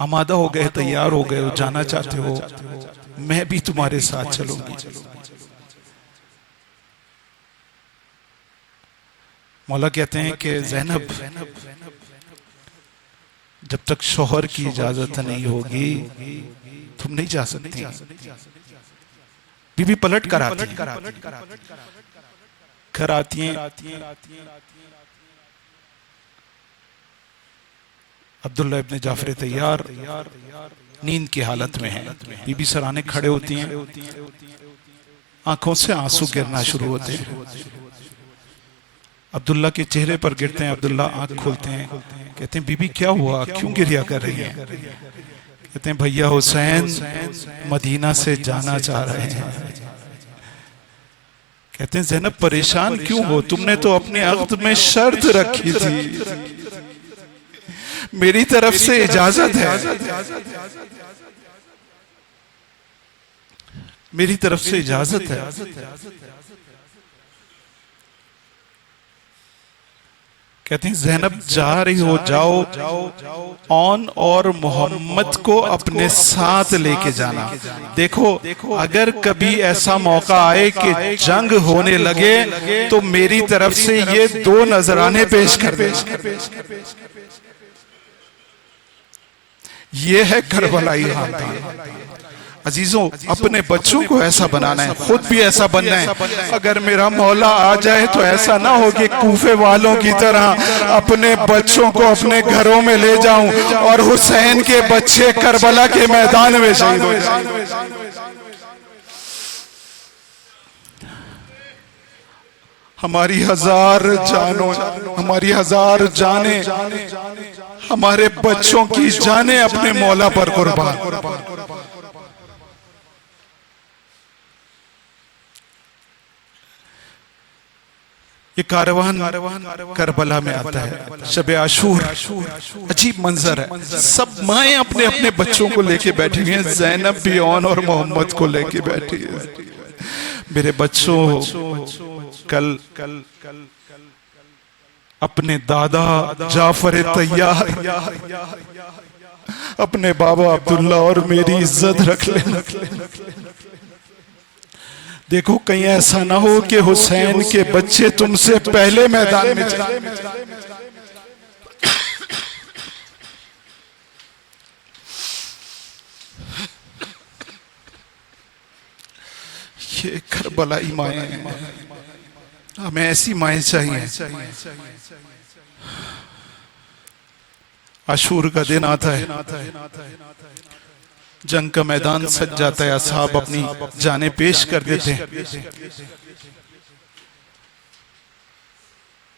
آمادہ ہو گئے، تیار ہو گئے ہو، جانا چاہتے ہو، میں بھی تمہارے ساتھ چلوں گی۔ مولا کہتے ہیں کہ زینب جب تک شوہر کی اجازت نہیں ہوگی تم نہیں جا سکتی۔ بی بی پلٹ کر آتی ہیں، گھر آتی ہیں، عبداللہ ابن جعفر طیار نیند کی حالت میں ہیں، بی بی سرانے کھڑے ہوتی ہیں، آنکھوں سے آنسو گرنا شروع ہوتے ہیں، عبداللہ کے چہرے پر گرتے ہیں، عبداللہ آنکھ کھولتے ہیں، کہتے ہیں بی بی کیا ہوا، کیوں گریا کر رہی ہیں؟ کہتے ہیں بھیا حسین مدینہ سے جانا چاہ رہے ہیں۔ کہتے ہیں زینب پریشان کیوں ہو، تم نے تو اپنے عقد میں شرط رکھی تھی، میری طرف سے اجازت ہے، میری طرف سے اجازت ہے۔ کہتے ہیں زینب جا رہی ہو، جاؤ اون اور محمد کو اپنے ساتھ لے کے جانا۔ دیکھو اگر کبھی ایسا موقع آئے کہ جنگ ہونے لگے تو میری طرف سے یہ دو نذرانے پیش کر دیں۔ یہ ہے کربلائی خاندان۔ عزیزوں اپنے بچوں کو ایسا بنانا ہے، خود بھی ایسا بننا ہے۔ اگر میرا مولا آ جائے تو ایسا نہ ہو کہ کوفے والوں کی طرح اپنے بچوں کو اپنے گھروں میں لے جاؤں اور حسین کے بچے کربلا کے میدان میں شہید ہو جائیں۔ ہماری ہزار جانیں، ہمارے بچوں کی جانیں اپنے مولا پر قربان۔ یہ کاروان کربلا میں آتا ہے، شب عاشور، عجیب منظر ہے، سب مائیں اپنے اپنے بچوں کو لے کے بیٹھی ہیں، زینب بھی اون اور محمد کو لے کے بیٹھی ہے۔ میرے بچوں کل اپنے دادا جعفر طیار، اپنے بابا عبداللہ اور میری عزت رکھ لینا۔ دیکھو کہیں ایسا نہ ہو کہ حسین کے بچے تم سے پہلے میدان میں چلے۔ یہ کربلائی مائیں ہیں، ہمیں ایسی مائیں چاہیے۔ عاشور کا دن آتا ہے، جنگ کا میدان سج جاتا ہے، اصحاب اپنی جانیں پیش کر دیتے ہیں،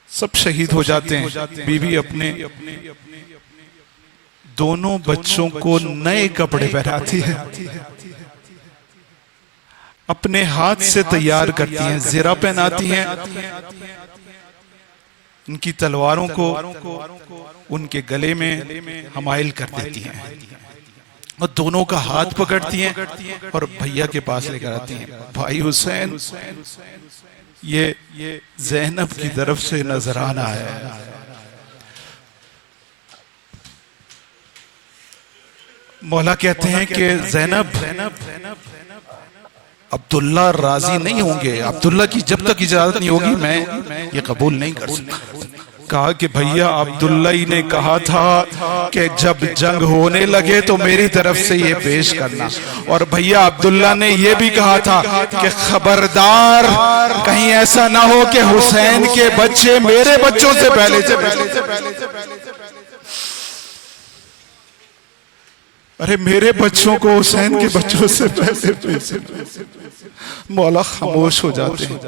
سب شہید ہو جاتے ہیں۔ بیوی اپنے دونوں بچوں کو نئے کپڑے پہناتی ہے، اپنے ہاتھ سے تیار کرتی ہیں، زرہ پہناتی ہیں، ان کی تلواروں کو ان کے گلے میں حمائل کر دیتی ہیں، اور دونوں کا ہاتھ پکڑتی ہیں اور بھیا کے پاس لے کر آتی ہیں۔ بھائی حسین، یہ زینب کی طرف سے نذرانہ ہے۔ مولا کہتے ہیں کہ زینب عبداللہ راضی نہیں ہوں گے، عبداللہ کی جب تک اجازت نہیں ہوگی میں یہ قبول نہیں کر سکتا۔ کہا کہ بھیا عبداللہ ہی نے کہا تھا کہ جب جنگ ہونے لگے تو میری طرف سے یہ پیش کرنا، اور بھیا عبداللہ نے یہ بھی کہا تھا کہ خبردار کہیں ایسا نہ ہو کہ حسین کے بچے میرے بچوں سے پہلے ارے میرے بچوں کو حسین کے بچوں سے پہلے مولا خاموش ہو جاتے ہیں۔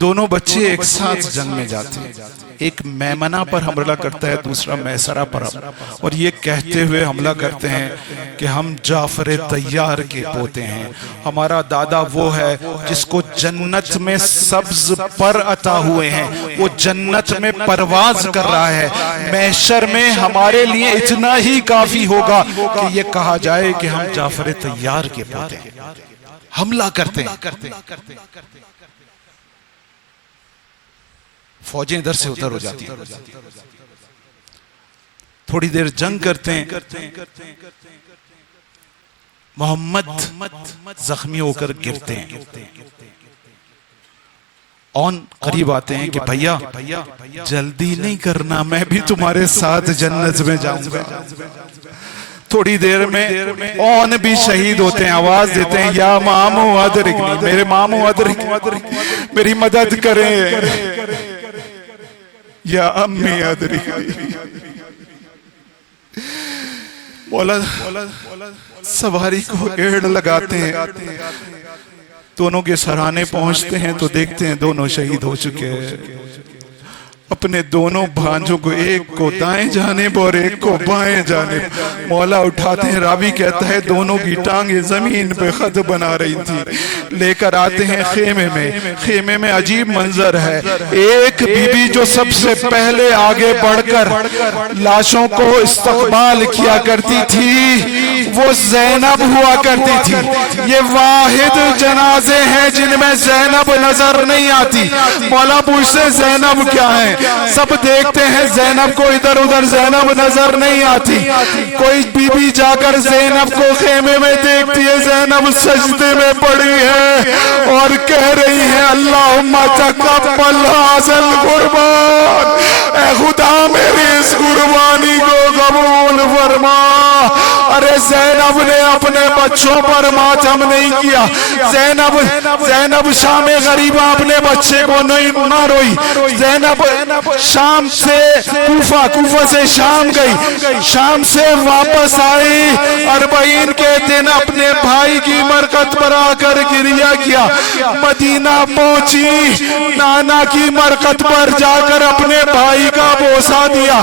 دونوں بچے ایک ساتھ جنگ میں جاتے ہیں، ایک میمنہ پر حملہ کرتا ہے، دوسرا میسرہ پر، اور یہ کہتے ہوئے حملہ کرتے ہیں کہ ہم جعفر طیار کے پوتے ہیں، ہمارا دادا وہ ہے جس کو جنت میں سبز پر عطا ہوئے ہیں، وہ جنت میں پرواز کر رہا ہے، محشر میں ہمارے لیے اتنا ہی کافی ہوگا کہ یہ کہا جائے کہ ہم جعفر طیار کے پوتے ہیں۔ حملہ کرتے ہیں، فوجیں ادھر سے ادھر ہو جاتی ہیں، تھوڑی دیر جنگ کرتے ہیں، محمد زخمی ہو کر گرتے ہیں، اون قریب آتے ہیں کہ بھیا جلدی نہیں کرنا، میں بھی تمہارے ساتھ جنت میں جاؤں گا۔ تھوڑی دیر میں اون بھی شہید ہوتے ہیں، آواز دیتے ہیں یا مامو ادرکنی، میرے مامو ادرکنی، میری مدد کریں، یا امی ادرکنی۔ مولا سواری کو ایڑ لگاتے ہیں، دونوں کے سرانے پہنچتے ہیں تو دیکھتے ہیں دونوں شہید ہو چکے ہیں۔ اپنے دونوں بھانجوں کو، ایک کو دائیں جانب اور ایک کو بائیں جانب، مولا اٹھاتے ہیں، راوی کہتا ہے دونوں کی ٹانگیں زمین پہ خط بنا رہی تھی، لے کر آتے ہیں خیمے میں۔ خیمے میں عجیب منظر ہے، ایک بی بی جو سب سے پہلے آگے بڑھ کر لاشوں کو استقبال کیا کرتی تھی وہ زینب ہوا کرتی تھی۔ یہ واحد جنازے ہیں جن میں زینب نظر نہیں آتی۔ مولا پوچھتے ہیں زینب کیا ہے؟ سب دیکھتے ہیں زینب کو، ادھر ادھر زینب نظر نہیں آتی۔ کوئی بی بی جا کر زینب کو خیمے میں دیکھتی ہے، زینب سجدے میں پڑی ہے اور کہہ رہی ہے اللہم تقبل ھذا القربان، اے خدا میری اس قربانی کو قبول فرما۔ ارے زینب نے اپنے بچوں پر ماتم نہیں کیا، زینب شام غریبہ اپنے بچے کو نہ روئی، زینب شام سے کوفہ سے شام گئی، شام سے واپس آئی، 40 کے دن اپنے بھائی کی مرکت پر آ کر گریہ کیا، مدینہ پہنچی، نانا کی مرکت پر جا کر اپنے بھائی کا بوسہ دیا،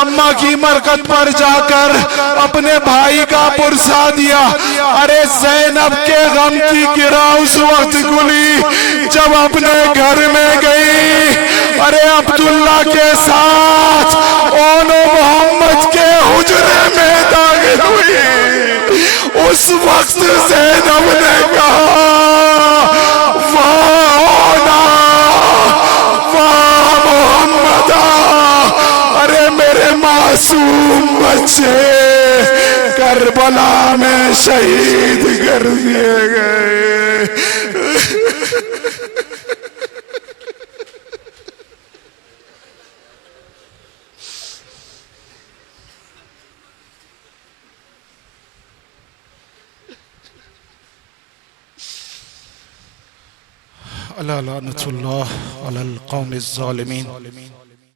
اماں کی مرکت پر جا کر اپنے بھائی کا پرسہ دیا۔ ارے زینب کے غم کی گرہ اس وقت کھلی جب اپنے گھر میں گئی، ارے عبداللہ کے ساتھ اون محمد کے حجرے میں داخل ہوئی، اس وقت زینب نے کہا واہ اونا واہ محمدہ، ارے میرے معصوم بچے کربلا میں شہید کر دیے گئے۔ الا لعنت اللہ علی القوم الظالمین۔